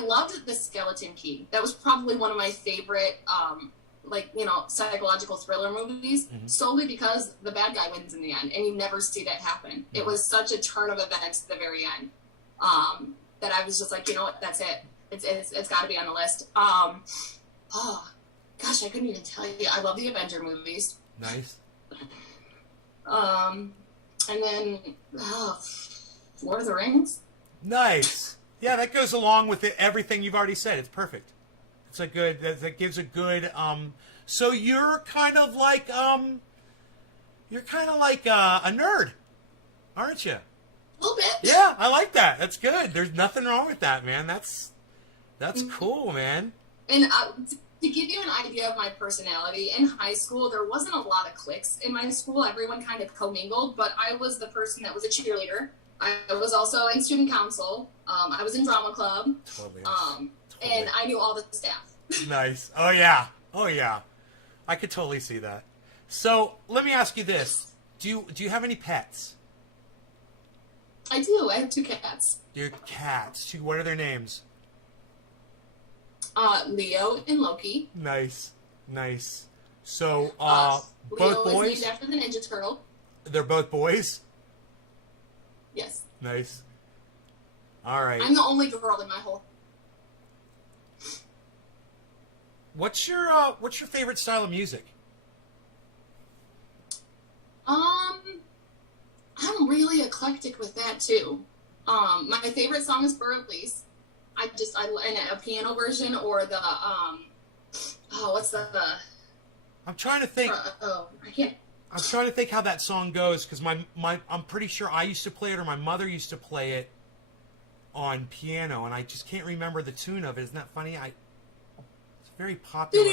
loved The Skeleton Key. That was probably one of my favorite, psychological thriller movies, solely because the bad guy wins in the end, and you never see that happen. It was such a turn of events at the very end, that I was just like, you know what, that's it. It's got to be on the list. Gosh, I couldn't even tell you. I love the Avenger movies. Nice. And then Lord of the Rings. Nice. Yeah, that goes along with everything you've already said. It's perfect. It's a good. That gives a good. So you're kind of like a nerd, aren't you? A little bit. Yeah, I like that. That's good. There's nothing wrong with that, man. That's cool, man. And to give you an idea of my personality, in high school, there wasn't a lot of cliques in my school. Everyone kind of commingled, but I was the person that was a cheerleader. I was also in student council. I was in drama club. Totally. And I knew all the staff. Nice. Oh, yeah. I could totally see that. So, let me ask you this. Do you have any pets? I do. I have 2 cats. Your cats. What are their names? Leo and Loki. Nice. So, Leo both boys? is named after the Ninja Turtle. They're both boys? Yes. Nice. All right. I'm the only girl in my whole... What's your favorite style of music? I'm really eclectic with that too. My favorite song is For Elise. I and a piano version or the what's the I'm trying to think. I can't. I'm trying to think how that song goes because I'm pretty sure I used to play it or my mother used to play it on piano and I just can't remember the tune of it. Isn't that funny? It's very popular.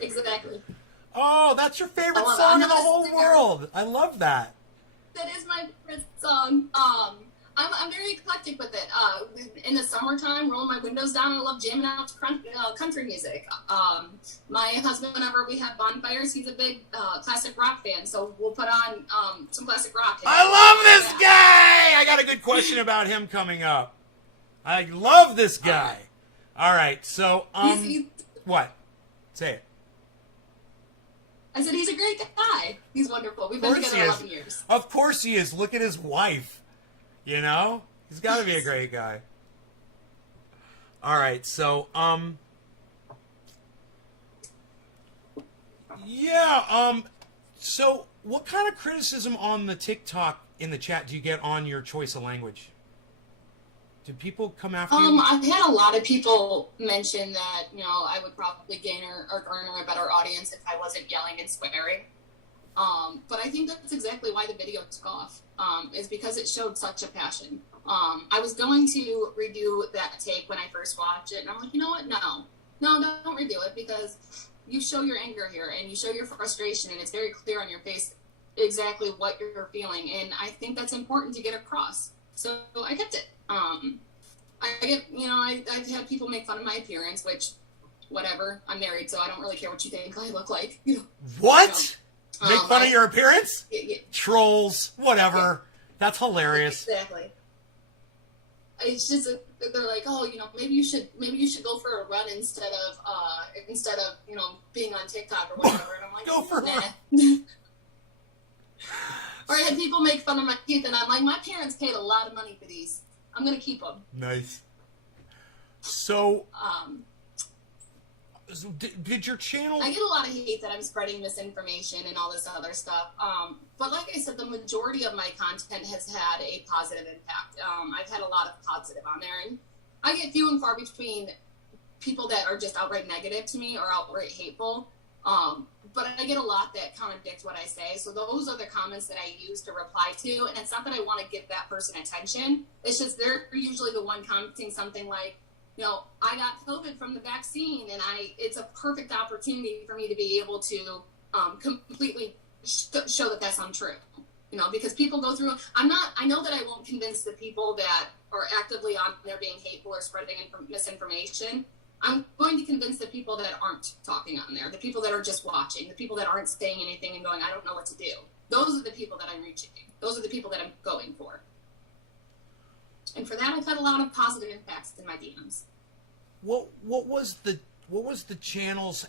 Exactly. Oh, that's your favorite song in the whole world. I love that. That is my favorite song. I'm very eclectic with it. In the summertime, rolling my windows down, I love jamming out to country music. My husband, whenever we have bonfires, he's a big classic rock fan, so we'll put on some classic rock. I love this guy! I got a good question about him coming up. I love this guy. All right, so, what? Say it. I said he's a great guy. He's wonderful. We've been together 11 years. Of course he is. Look at his wife. You know? He's got to be a great guy. All right, so, Yeah. So, what kind of criticism on the TikTok in the chat do you get on your choice of language? Do people come after you? I've had a lot of people mention that, you know, I would probably gain or garner a better audience if I wasn't yelling and swearing. But I think that's exactly why the video took off, is because it showed such a passion. I was going to redo that take when I first watched it, and I'm like, you know what? No, don't redo it, because you show your anger here and you show your frustration, and it's very clear on your face exactly what you're feeling, and I think that's important to get across. So I kept it. I've had people make fun of my appearance, which, whatever. I'm married, so I don't really care what you think I look like. You know, What? Make fun of your appearance? Yeah. Trolls, whatever. Yeah. That's hilarious. Exactly. It's just they're like, oh, you know, maybe you should go for a run instead of you know, being on TikTok or whatever. And I'm like, Go for a nah. run. Or I had people make fun of my teeth, and I'm like, my parents paid a lot of money for these. I'm gonna keep them. Nice. So, did your channel? I get a lot of hate that I'm spreading misinformation and all this other stuff. But like I said, the majority of my content has had a positive impact. I've had a lot of positive on there, and I get few and far between people that are just outright negative to me or outright hateful. But I get a lot that contradict what I say. So those are the comments that I use to reply to. And it's not that I want to give that person attention. It's just they're usually the one commenting something like, you know, I got COVID from the vaccine, and it's a perfect opportunity for me to be able to completely show that that's untrue. You know, because people go through, I know that I won't convince the people that are actively on there being hateful or spreading misinformation. I'm going to convince the people that aren't talking on there, the people that are just watching, the people that aren't saying anything and going, I don't know what to do. Those are the people that I'm reaching. Those are the people that I'm going for. And for that, I've had a lot of positive impacts in my DMs. What was the channel's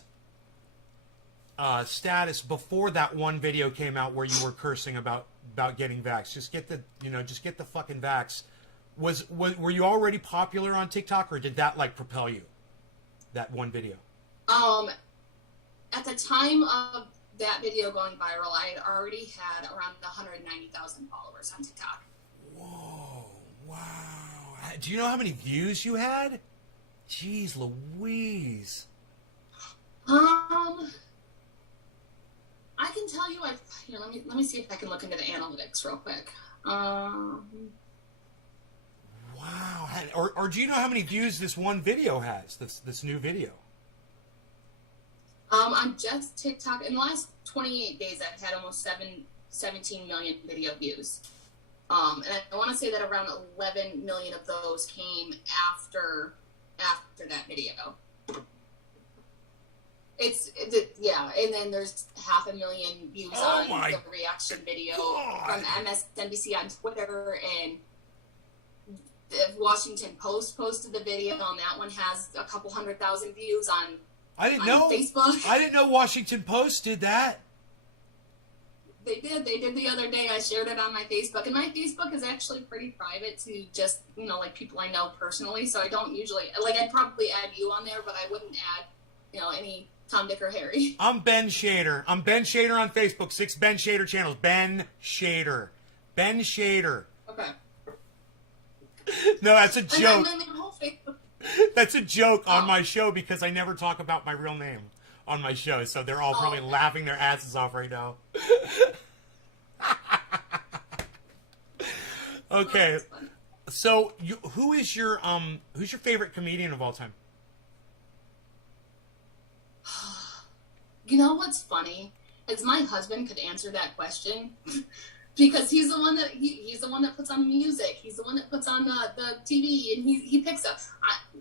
status before that one video came out where you were cursing about getting vaxxed? Just get the fucking vax. Were you already popular on TikTok, or did that like propel you? That one video? At the time of that video going viral, I had already had around 190,000 followers on TikTok. Whoa, wow. Do you know how many views you had? Jeez Louise. I can tell you, let me see if I can look into the analytics real quick. Wow. Or do you know how many views this one video has, this new video? On just TikTok, in the last 28 days, I've had almost 17 million video views. And I want to say that around 11 million of those came after that video. And then there's 500,000 views on the reaction video from MSNBC on Twitter, and the Washington Post posted the video, and that one has a couple 100,000 views on Facebook. I didn't know Washington Post did that. They did the other day. I shared it on my Facebook, and my Facebook is actually pretty private to just, you know, like people I know personally, so I don't usually, like, I'd probably add you on there, but I wouldn't add, you know, any Tom, Dick, or Harry. I'm Ben Shader. I'm Ben Shader on Facebook. 6 Ben Shader channels. Ben Shader. Ben Shader. Okay. No, that's a joke. And then the whole Facebook. That's a joke on my show because I never talk about my real name on my show, so they're all probably laughing their asses off right now. Okay. So, who's your favorite comedian of all time? You know what's funny is my husband could answer that question because he's the one that puts on the music. He's the one that puts on the TV, and he picks up.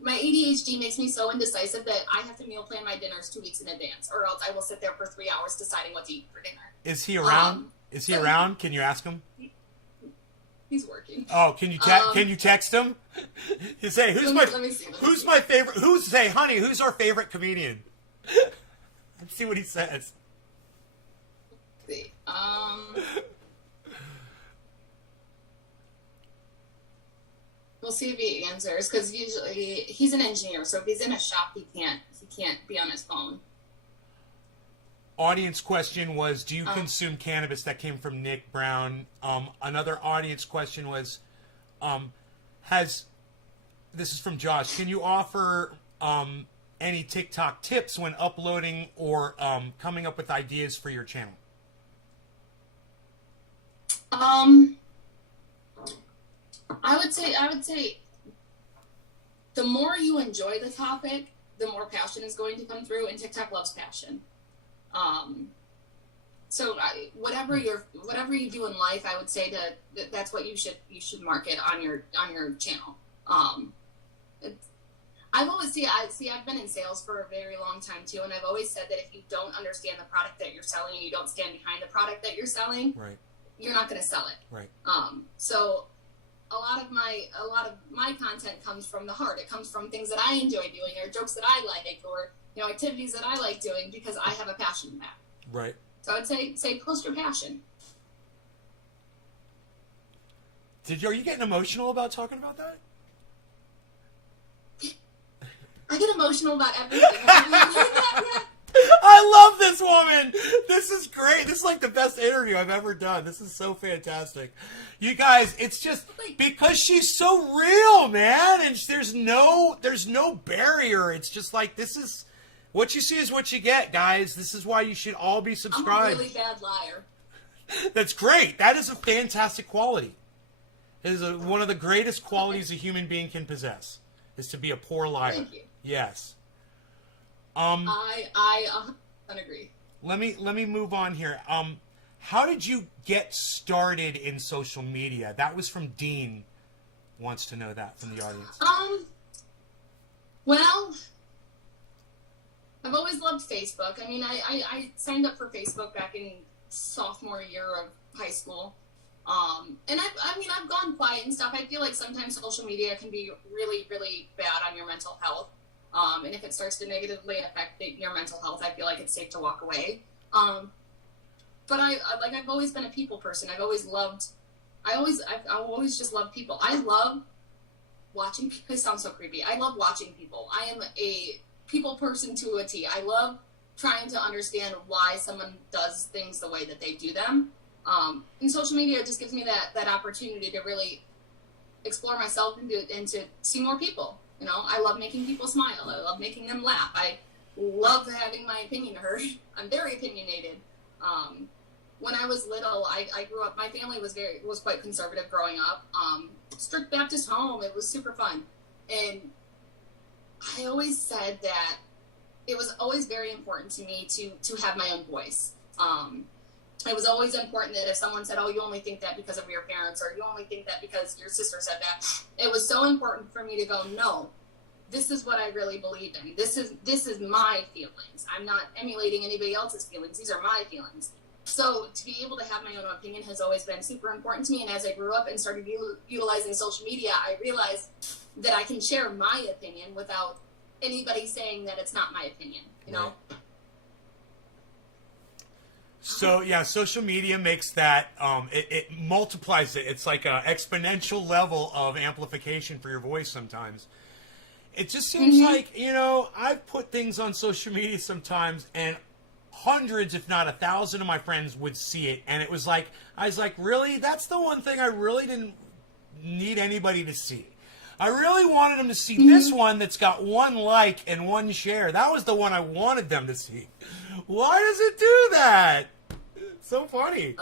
My ADHD makes me so indecisive that I have to meal plan my dinners 2 weeks in advance, or else I will sit there for 3 hours deciding what to eat for dinner. Is he around? Is he around? Can you ask him? He's working. Oh, can you text him? You say, who's my favorite? Say, honey, who's our favorite comedian? Let's see what he says. Let's see. We'll see if he answers, because usually he's an engineer, so if he's in a shop, he can't be on his phone. audience question was, do you consume cannabis? That came from Nick Brown. Another audience question was, this is from Josh, can you offer any TikTok tips when uploading or coming up with ideas for your channel? I would say the more you enjoy the topic, the more passion is going to come through, and TikTok loves passion. So whatever you do in life, I would say that's what you should market on your channel. I've been in sales for a very long time too, and I've always said that if you don't understand the product that you're selling and you don't stand behind the product that you're selling, right, you're not going to sell it. Right. So a lot of my content comes from the heart. It comes from things that I enjoy doing, or jokes that I like, or activities that I like doing because I have a passion in that. Right. So I would say post your passion. Are you getting emotional about talking about that? I get emotional about everything. I love this woman. This is great. This is like the best interview I've ever done. This is so fantastic. You guys, it's just because she's so real, man. And there's no barrier. It's just like, this is what you see is what you get, guys. This is why you should all be subscribed. I'm a really bad liar. That's great. That is a fantastic quality. It is one of the greatest qualities a human being can possess, is to be a poor liar. Thank you. Yes. I 100% agree. Let me move on here. How did you get started in social media? That was from Dean. Wants to know that from the audience. Well, I've always loved Facebook. I mean, I signed up for Facebook back in sophomore year of high school. And I've gone quiet and stuff. I feel like sometimes social media can be really, really bad on your mental health. And if it starts to negatively affect your mental health, I feel like it's safe to walk away. But I've always been a people person. I've always just loved people. I love watching people. It sounds so creepy. I love watching people. I am a people person to a T. I love trying to understand why someone does things the way that they do them. And social media just gives me that opportunity to really explore myself and to see more people. I love making people smile. I love making them laugh. I love having my opinion heard. I'm very opinionated. When I was little, I grew up, my family was quite conservative growing up. Strict Baptist home. It was super fun. And I always said that it was always very important to me to have my own voice. It was always important that if someone said, oh, you only think that because of your parents, or you only think that because your sister said that, it was so important for me to go, no, this is what I really believe in. This is my feelings. I'm not emulating anybody else's feelings. These are my feelings. So to be able to have my own opinion has always been super important to me. And as I grew up and started utilizing social media, I realized that I can share my opinion without anybody saying that it's not my opinion, you know? Right. So yeah, social media makes that, it multiplies it. It's like an exponential level of amplification for your voice sometimes. It just seems like, I've put things on social media sometimes and hundreds, if not 1,000 of my friends would see it. And I was like, really? That's the one thing I really didn't need anybody to see. I really wanted them to see this one that's got 1 like and 1 share. That was the one I wanted them to see. Why does it do that? It's so funny.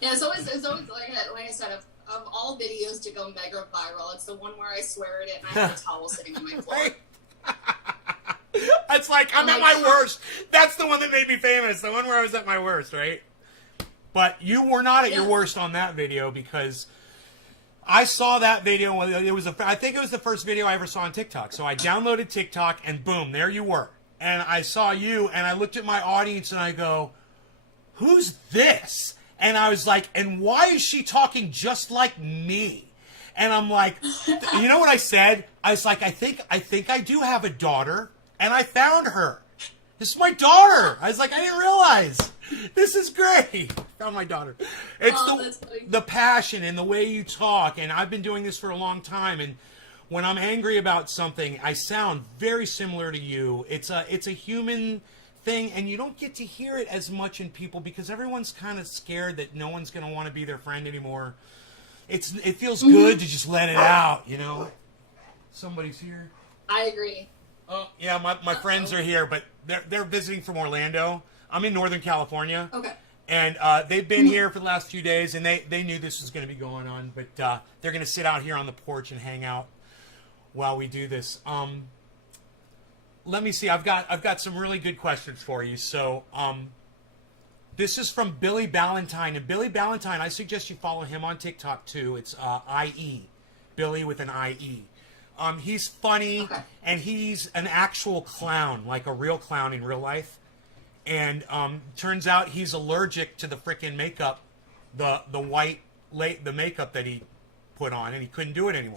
Yeah, it's always like I said, of all videos to go mega viral, it's the one where I swear at it and I have a towel sitting on my floor. Right? It's like, I'm at my worst. That's the one that made me famous. The one where I was at my worst, right? But you were not at your worst on that video, because I saw that video. I think it was the first video I ever saw on TikTok. So I downloaded TikTok and boom, there you were. And I saw you and I looked at my audience and I go, who's this? And I was like, and why is she talking just like me? And I'm like, you know what I said? I was like, I think I do have a daughter, and I found her. This is my daughter. I was like, I didn't realize. This is great. Found my daughter. It's the passion and the way you talk. And I've been doing this for a long time. And when I'm angry about something, I sound very similar to you. It's a human thing, and you don't get to hear it as much in people because everyone's kind of scared that no one's going to want to be their friend anymore. It feels good to just let it out, you know. Somebody's here. I agree. Oh yeah, my friends are here, but they're visiting from Orlando. I'm in Northern California. Okay. And they've been here for the last few days, and they knew this was going to be going on, but they're going to sit out here on the porch and hang out while we do this. Let me see. I've got some really good questions for you. So this is from Billy Ballantyne, and Billy Ballantyne, I suggest you follow him on TikTok too. It's IE, Billy with an IE. He's funny, okay. And he's an actual clown, like a real clown in real life. And turns out he's allergic to the frickin' makeup, the makeup that he put on, and he couldn't do it anymore.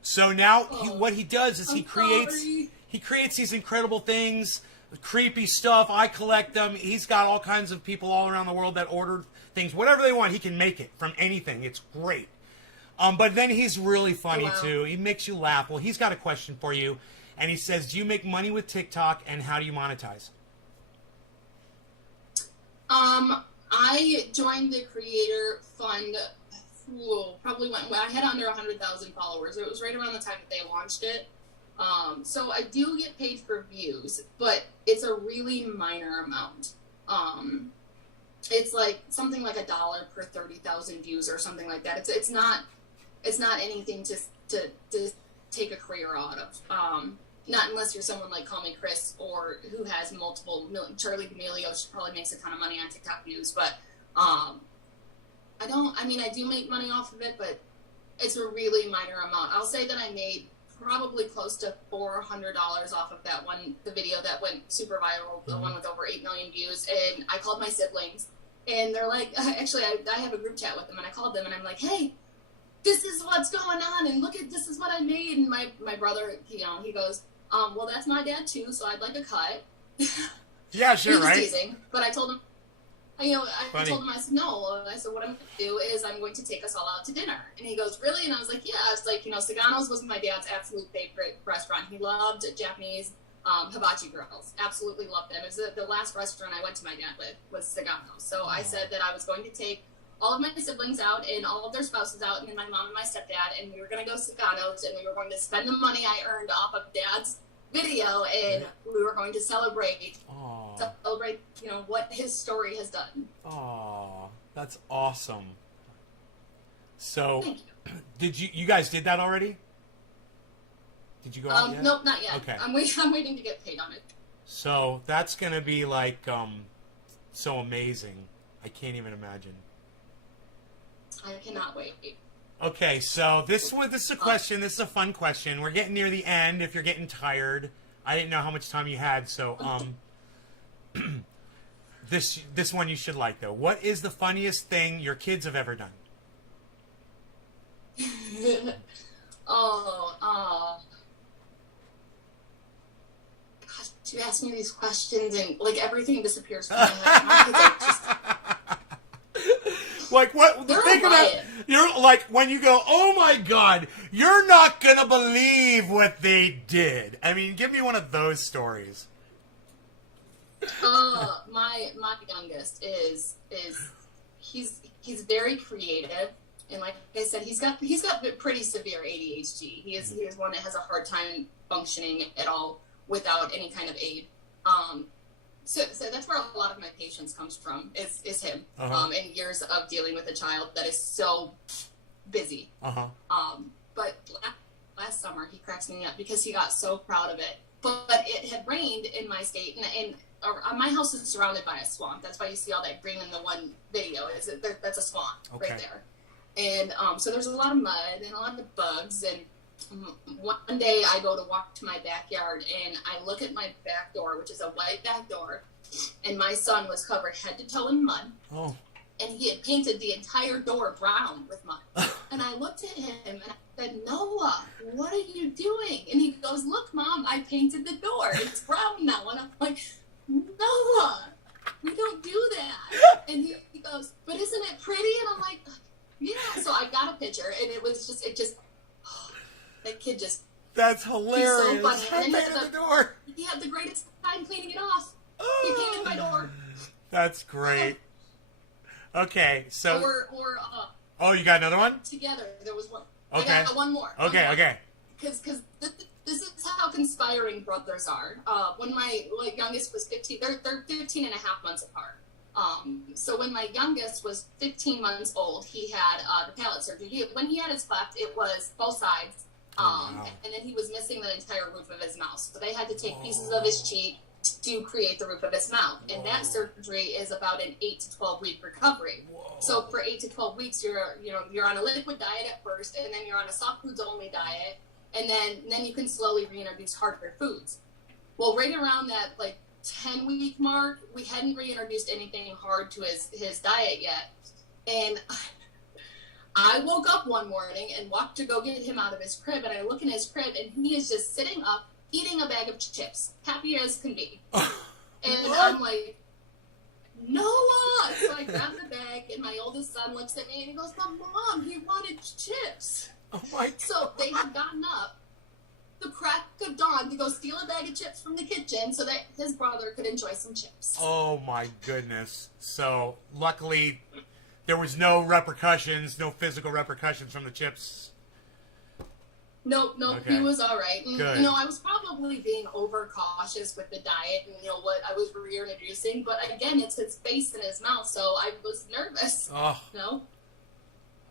So now what he does is he creates these incredible things, creepy stuff. I collect them. He's got all kinds of people all around the world that order things, whatever they want. He can make it from anything. It's great. But then he's really funny too. He makes you laugh. Well, he's got a question for you, and he says, "Do you make money with TikTok, and how do you monetize?" I joined the creator fund, probably when I had under 100,000 followers. It was right around the time that they launched it. So I do get paid for views, but it's a really minor amount. It's like something like $1 per 30,000 views or something like that. It's not anything to take a career out of. Not unless you're someone like Call Me Chris or who has multiple. Charlie D'Amelio probably makes a ton of money on TikTok views, but I do make money off of it, but it's a really minor amount. I'll say that I made probably close to $400 off of the video that went super viral, the one with over 8 million views. And I called my siblings, and they're like, actually, I have a group chat with them, and I called them, and I'm like, hey, this is what's going on, and this is what I made. And my brother, he goes, well, that's my dad too, so I'd like a cut. Yeah, sure, he was right? teasing, but I told him, I told him, I said, no. I said, what I'm going to do is I'm going to take us all out to dinner. And he goes, really? And I was like, yeah. It's like, Sagano's was my dad's absolute favorite restaurant. He loved Japanese hibachi grills. Absolutely loved them. It was the last restaurant I went to my dad with was Sagano's. So I said that I was going to take all of my siblings out and all of their spouses out, and my mom and my stepdad, and we were going to go to Sagano's, and we were going to spend the money I earned off of Dad's video, and we were going to celebrate, what his story has done. Oh, that's awesome. So, Thank you. you guys did that already? Did you go out yet? Nope, not yet. Okay. I'm waiting to get paid on it. So that's gonna be like so amazing. I can't even imagine. I cannot wait. Okay, so this is a question. This is a fun question. We're getting near the end. If you're getting tired, I didn't know how much time you had. So this one you should like though. What is the funniest thing your kids have ever done? Gosh, you ask me these questions and like everything disappears from my head. My kids are just like what? Think about you're like when you go, oh my God, you're not gonna believe what they did. I mean, give me one of those stories. My youngest is he's very creative, and like I said, he's got pretty severe ADHD. He is one that has a hard time functioning at all without any kind of aid. So that's where a lot of my patience comes from, is him, and years of dealing with a child that is so busy. But last summer, he cracks me up because he got so proud of it. But it had rained in my state, and my house is surrounded by a swamp. That's why you see all that green in the one video. That's a swamp right there. And so there's a lot of mud and a lot of bugs, and one day I go to walk to my backyard and I look at my back door, which is a white back door, and my son was covered head to toe in mud. Oh. And he had painted the entire door brown with mud. And I looked at him and I said, Noah, what are you doing? And he goes, look, Mom, I painted the door. It's brown now. And I'm like, Noah, we don't do that. And he goes, but isn't it pretty? And I'm like, yeah. So I got a picture, and that kid just. That's hilarious. He's so funny. I painted the door. He had the greatest time cleaning it off. He came in my door. That's great. Okay, so... Or you got another one? together, there was one. Okay. I got one more. Okay. Because this is how conspiring brothers are. When my youngest was 15, they're 15 and a half months apart. So when my youngest was 15 months old, he had the palate surgery. When he had his cleft, it was both sides. And then he was missing the entire roof of his mouth. So they had to take pieces of his cheek to create the roof of his mouth. And that surgery is about an 8 to 12 week recovery. So for 8 to 12 weeks, you're on a liquid diet at first, and then you're on a soft foods only diet, and then you can slowly reintroduce harder foods. Well, right around that 10-week mark, we hadn't reintroduced anything hard to his diet yet. And I woke up one morning and walked to go get him out of his crib, and I look in his crib, and he is just sitting up, eating a bag of chips, happy as can be. And I'm like, Noah! So I grab the bag, and my oldest son looks at me, and he goes, but Mom, he wanted chips. Oh my God. So they had gotten up the crack of dawn to go steal a bag of chips from the kitchen so that his brother could enjoy some chips. Oh my goodness. So luckily there was no repercussions, no physical repercussions from the chips. Nope, Okay. He was all right. And, Good. I was probably being overcautious with the diet and, what I was reintroducing. But again, it's his face and his mouth, so I was nervous. Oh.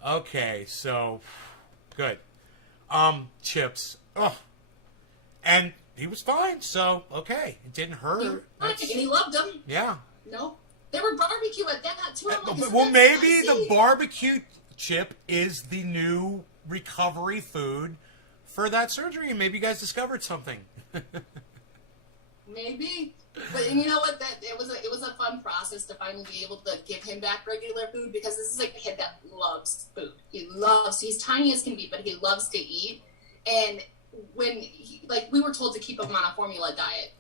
Okay, so good. Chips. Oh. And he was fine, so okay. It didn't hurt. And he loved them. Yeah. No. They were barbecue at that too. I'm like, Well, maybe spicy? the barbecue chip is the new recovery food for that surgery, and maybe you guys discovered something. Maybe, but you know what? It was a fun process to finally be able to give him back regular food, because this is a kid that loves food. He's tiny as can be, but he loves to eat. And when we were told to keep him on a formula diet,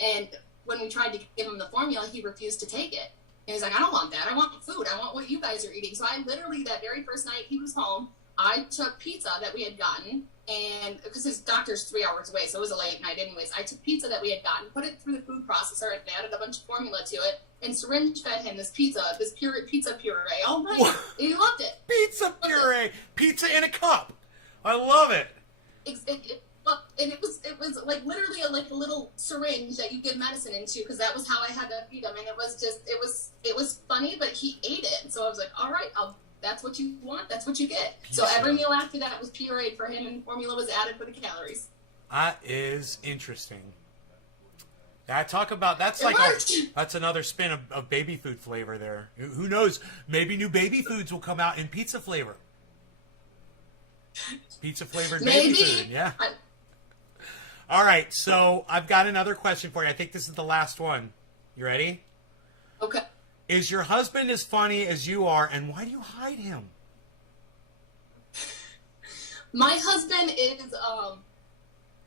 and when we tried to give him the formula, he refused to take it. And he's like, I don't want that. I want food. I want what you guys are eating. So I literally, that very first night he was home, I took pizza that we had gotten, and because his doctor's 3 hours away, so it was a late night anyways, I took pizza that we had gotten, put it through the food processor, and added a bunch of formula to it, and syringe fed him this pizza puree all night. What? And he loved it. Pizza puree! Pizza in a cup! I love it! And it was literally a little syringe that you give medicine into, because that was how I had to feed him. And it was funny, but he ate it. And so I was like, all right, that's what you want, that's what you get. So every meal after that was pureed for him, and formula was added for the calories. That is interesting. That's another spin of baby food flavor there. Who knows? Maybe new baby foods will come out in pizza flavor. Pizza flavored baby food, yeah. All right, so I've got another question for you. I think this is the last one. You ready? Okay. Is your husband as funny as you are, and why do you hide him? My husband is,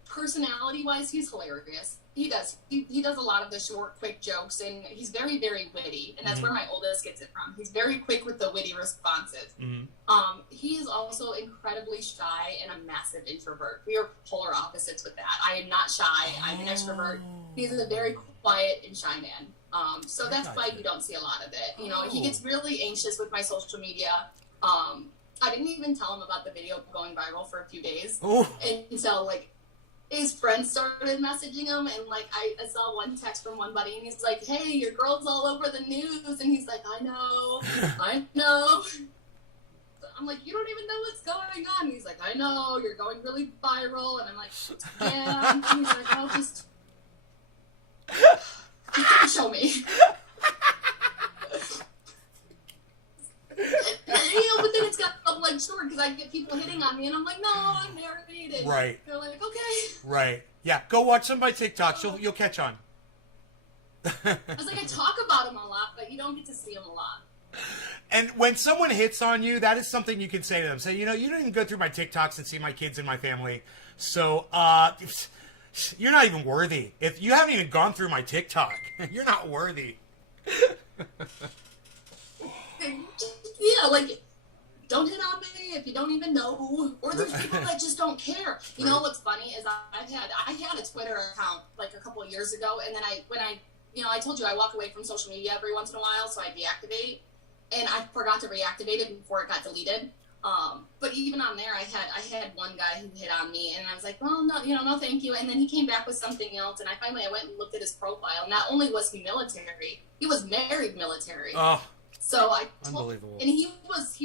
personality-wise, he's hilarious. He does. He does a lot of the short, quick jokes, and he's very, very witty. And that's where my oldest gets it from. He's very quick with the witty responses. Mm-hmm. He is also incredibly shy and a massive introvert. We are polar opposites with that. I am not shy. I'm an extrovert. He's a very quiet and shy man. So that's why you don't see a lot of it. He gets really anxious with my social media. I didn't even tell him about the video going viral for a few days until his friends started messaging him, and I saw one text from one buddy, and he's like, hey, your girl's all over the news, and he's like, I know. I'm like, you don't even know what's going on. And he's like, I know, you're going really viral. And I'm like, yeah. And he's like, oh, just show me. But then it's got short, because I get people hitting on me, and I'm like, no, I'm married. And right. They're like, okay. Right. Yeah. Go watch some of my TikToks. You'll catch on. I was like, I talk about him a lot, but you don't get to see him a lot. And when someone hits on you, that is something you can say to them. Say, you don't even go through my TikToks and see my kids and my family. So, you're not even worthy. If you haven't even gone through my TikTok, you're not worthy. Yeah, don't hit on me if you don't even know. Or there's people that just don't care. You know what's funny is I had a Twitter account a couple of years ago, and then when I I told you I walk away from social media every once in a while, so I deactivate, and I forgot to reactivate it before it got deleted. But even on there, I had one guy who hit on me, and I was like, well, no, no, thank you. And then he came back with something else, and I went and looked at his profile. Not only was he military, he was married military. Oh, so unbelievable. And he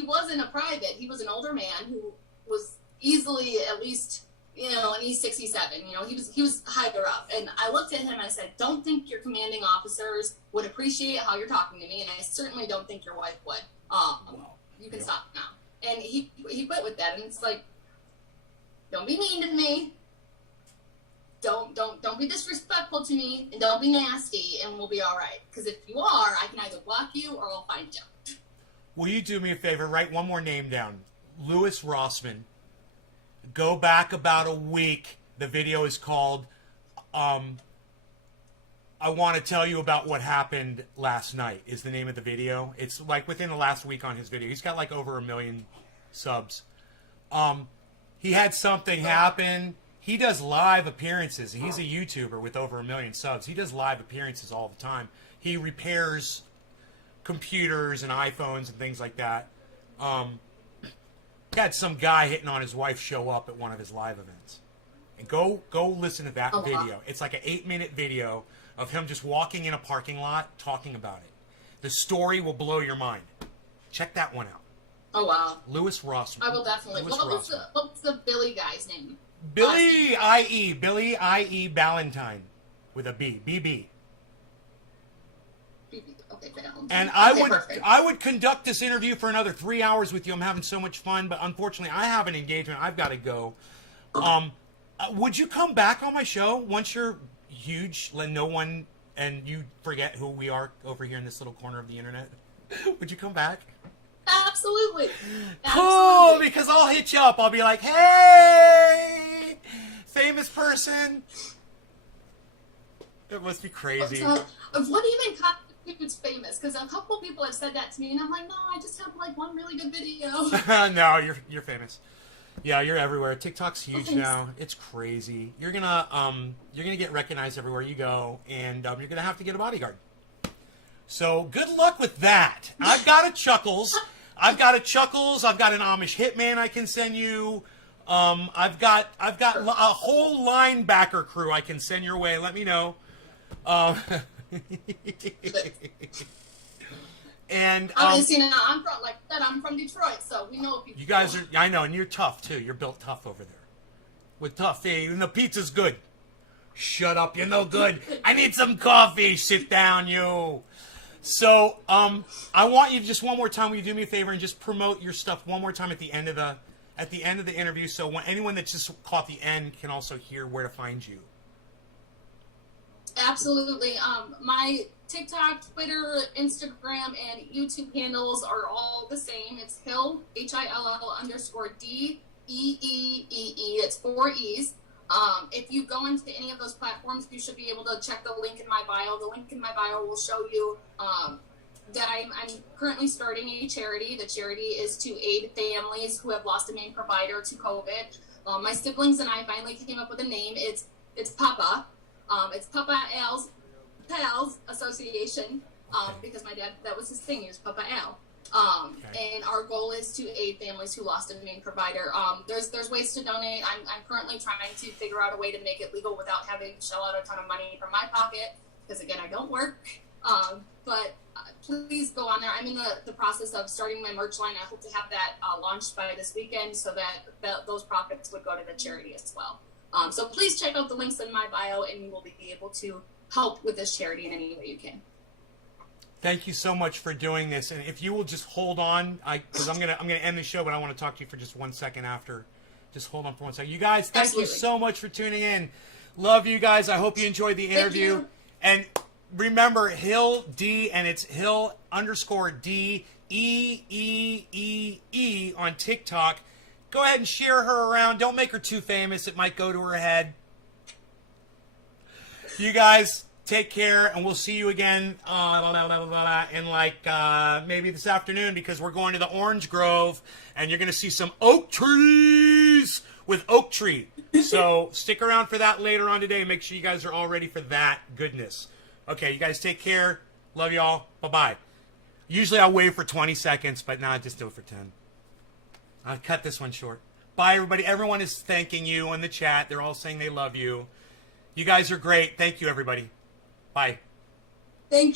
wasn't a private. He was an older man who was easily at least, and he's 67. He was higher up. And I looked at him and I said, don't think your commanding officers would appreciate how you're talking to me, and I certainly don't think your wife would. You can stop now. And he quit with that, and it's like, don't be mean to me. Don't be disrespectful to me, and don't be nasty, and we'll be all right. Because if you are, I can either block you or I'll find you. Will you do me a favor? Write one more name down. Louis Rossman. Go back about a week. The video is called I want to tell you about what happened last night is the name of the video. It's like within the last week on his video. He's got like over 1 million subs. He had something happen. He does live appearances. He's a YouTuber with over 1 million subs. He does live appearances all the time. He repairs computers and iPhones and things like that. Had some guy hitting on his wife show up at one of his live events. And go listen to that video. It's like an 8-minute video of him just walking in a parking lot talking about it. The story will blow your mind. Check that one out. Oh, wow. Louis Rossman. I will definitely. What was the Billy guy's name? Billy I.E. Ballantyne with a B. BB. Okay, and perfect. I would conduct this interview for another 3 hours with you. I'm having so much fun, but unfortunately I have an engagement. I've got to go. Would you come back on my show once you're huge, let no one and you forget who we are over here in this little corner of the internet? Would you come back? Absolutely. Cool, because I'll hit you up. I'll be like, hey, famous person. It must be crazy. What even constitutes famous? Because a couple people have said that to me, and I'm like, no, I just have like one really good video. No, you're famous. Yeah, you're everywhere. TikTok's huge now. It's crazy. You're gonna get recognized everywhere you go, and you're gonna have to get a bodyguard. So good luck with that. I've got a Chuckles. I've got an Amish hitman I can send you. I've got a whole linebacker crew I can send your way. Let me know. And obviously now I'm from Detroit, so we know people. You guys are, I know, and you're tough too. You're built tough over there. With tough, and the pizza's good. Shut up, you're no good. I need some coffee. Sit down, you. So, I want you just one more time. Will you do me a favor and just promote your stuff one more time at the end of the interview, so anyone that just caught the end can also hear where to find you. Absolutely. My TikTok, Twitter, Instagram, and YouTube handles are all the same. It's Hill, HILL_DEEEEE. It's 4 E's. If you go into any of those platforms, you should be able to check the link in my bio. The link in my bio will show you that I'm currently starting a charity. The charity is to aid families who have lost a main provider to COVID. My siblings and I finally came up with a name. It's Papa. It's Papa Al's Pals Association, because my dad, that was his thing. He was Papa Al. And our goal is to aid families who lost a main provider. There's ways to donate. I'm currently trying to figure out a way to make it legal without having to shell out a ton of money from my pocket, because again, I don't work. But please go on there. I'm in the process of starting my merch line. I hope to have that launched by this weekend, so that those profits would go to the charity as well. So please check out the links in my bio, and you will be able to help with this charity in any way you can. Thank you so much for doing this, and if you will just hold on, because I'm gonna end the show, but I want to talk to you for just 1 second after. Just hold on for 1 second. You guys, thank you so much for tuning in. Love you guys. I hope you enjoyed the interview. And remember, Hill D, and it's Hill_DEEEE on TikTok. Go ahead and share her around. Don't make her too famous. It might go to her head. You guys, take care, and we'll see you again in maybe this afternoon, because we're going to the Orange Grove, and you're going to see some oak trees with Oak Tree. So stick around for that later on today. Make sure you guys are all ready for that goodness. Okay, you guys take care. Love y'all. Bye-bye. Usually I'll wait for 20 seconds, but now I just do it for 10. I'll cut this one short. Bye, everybody. Everyone is thanking you in the chat. They're all saying they love you. You guys are great. Thank you, everybody. Bye. Thank you.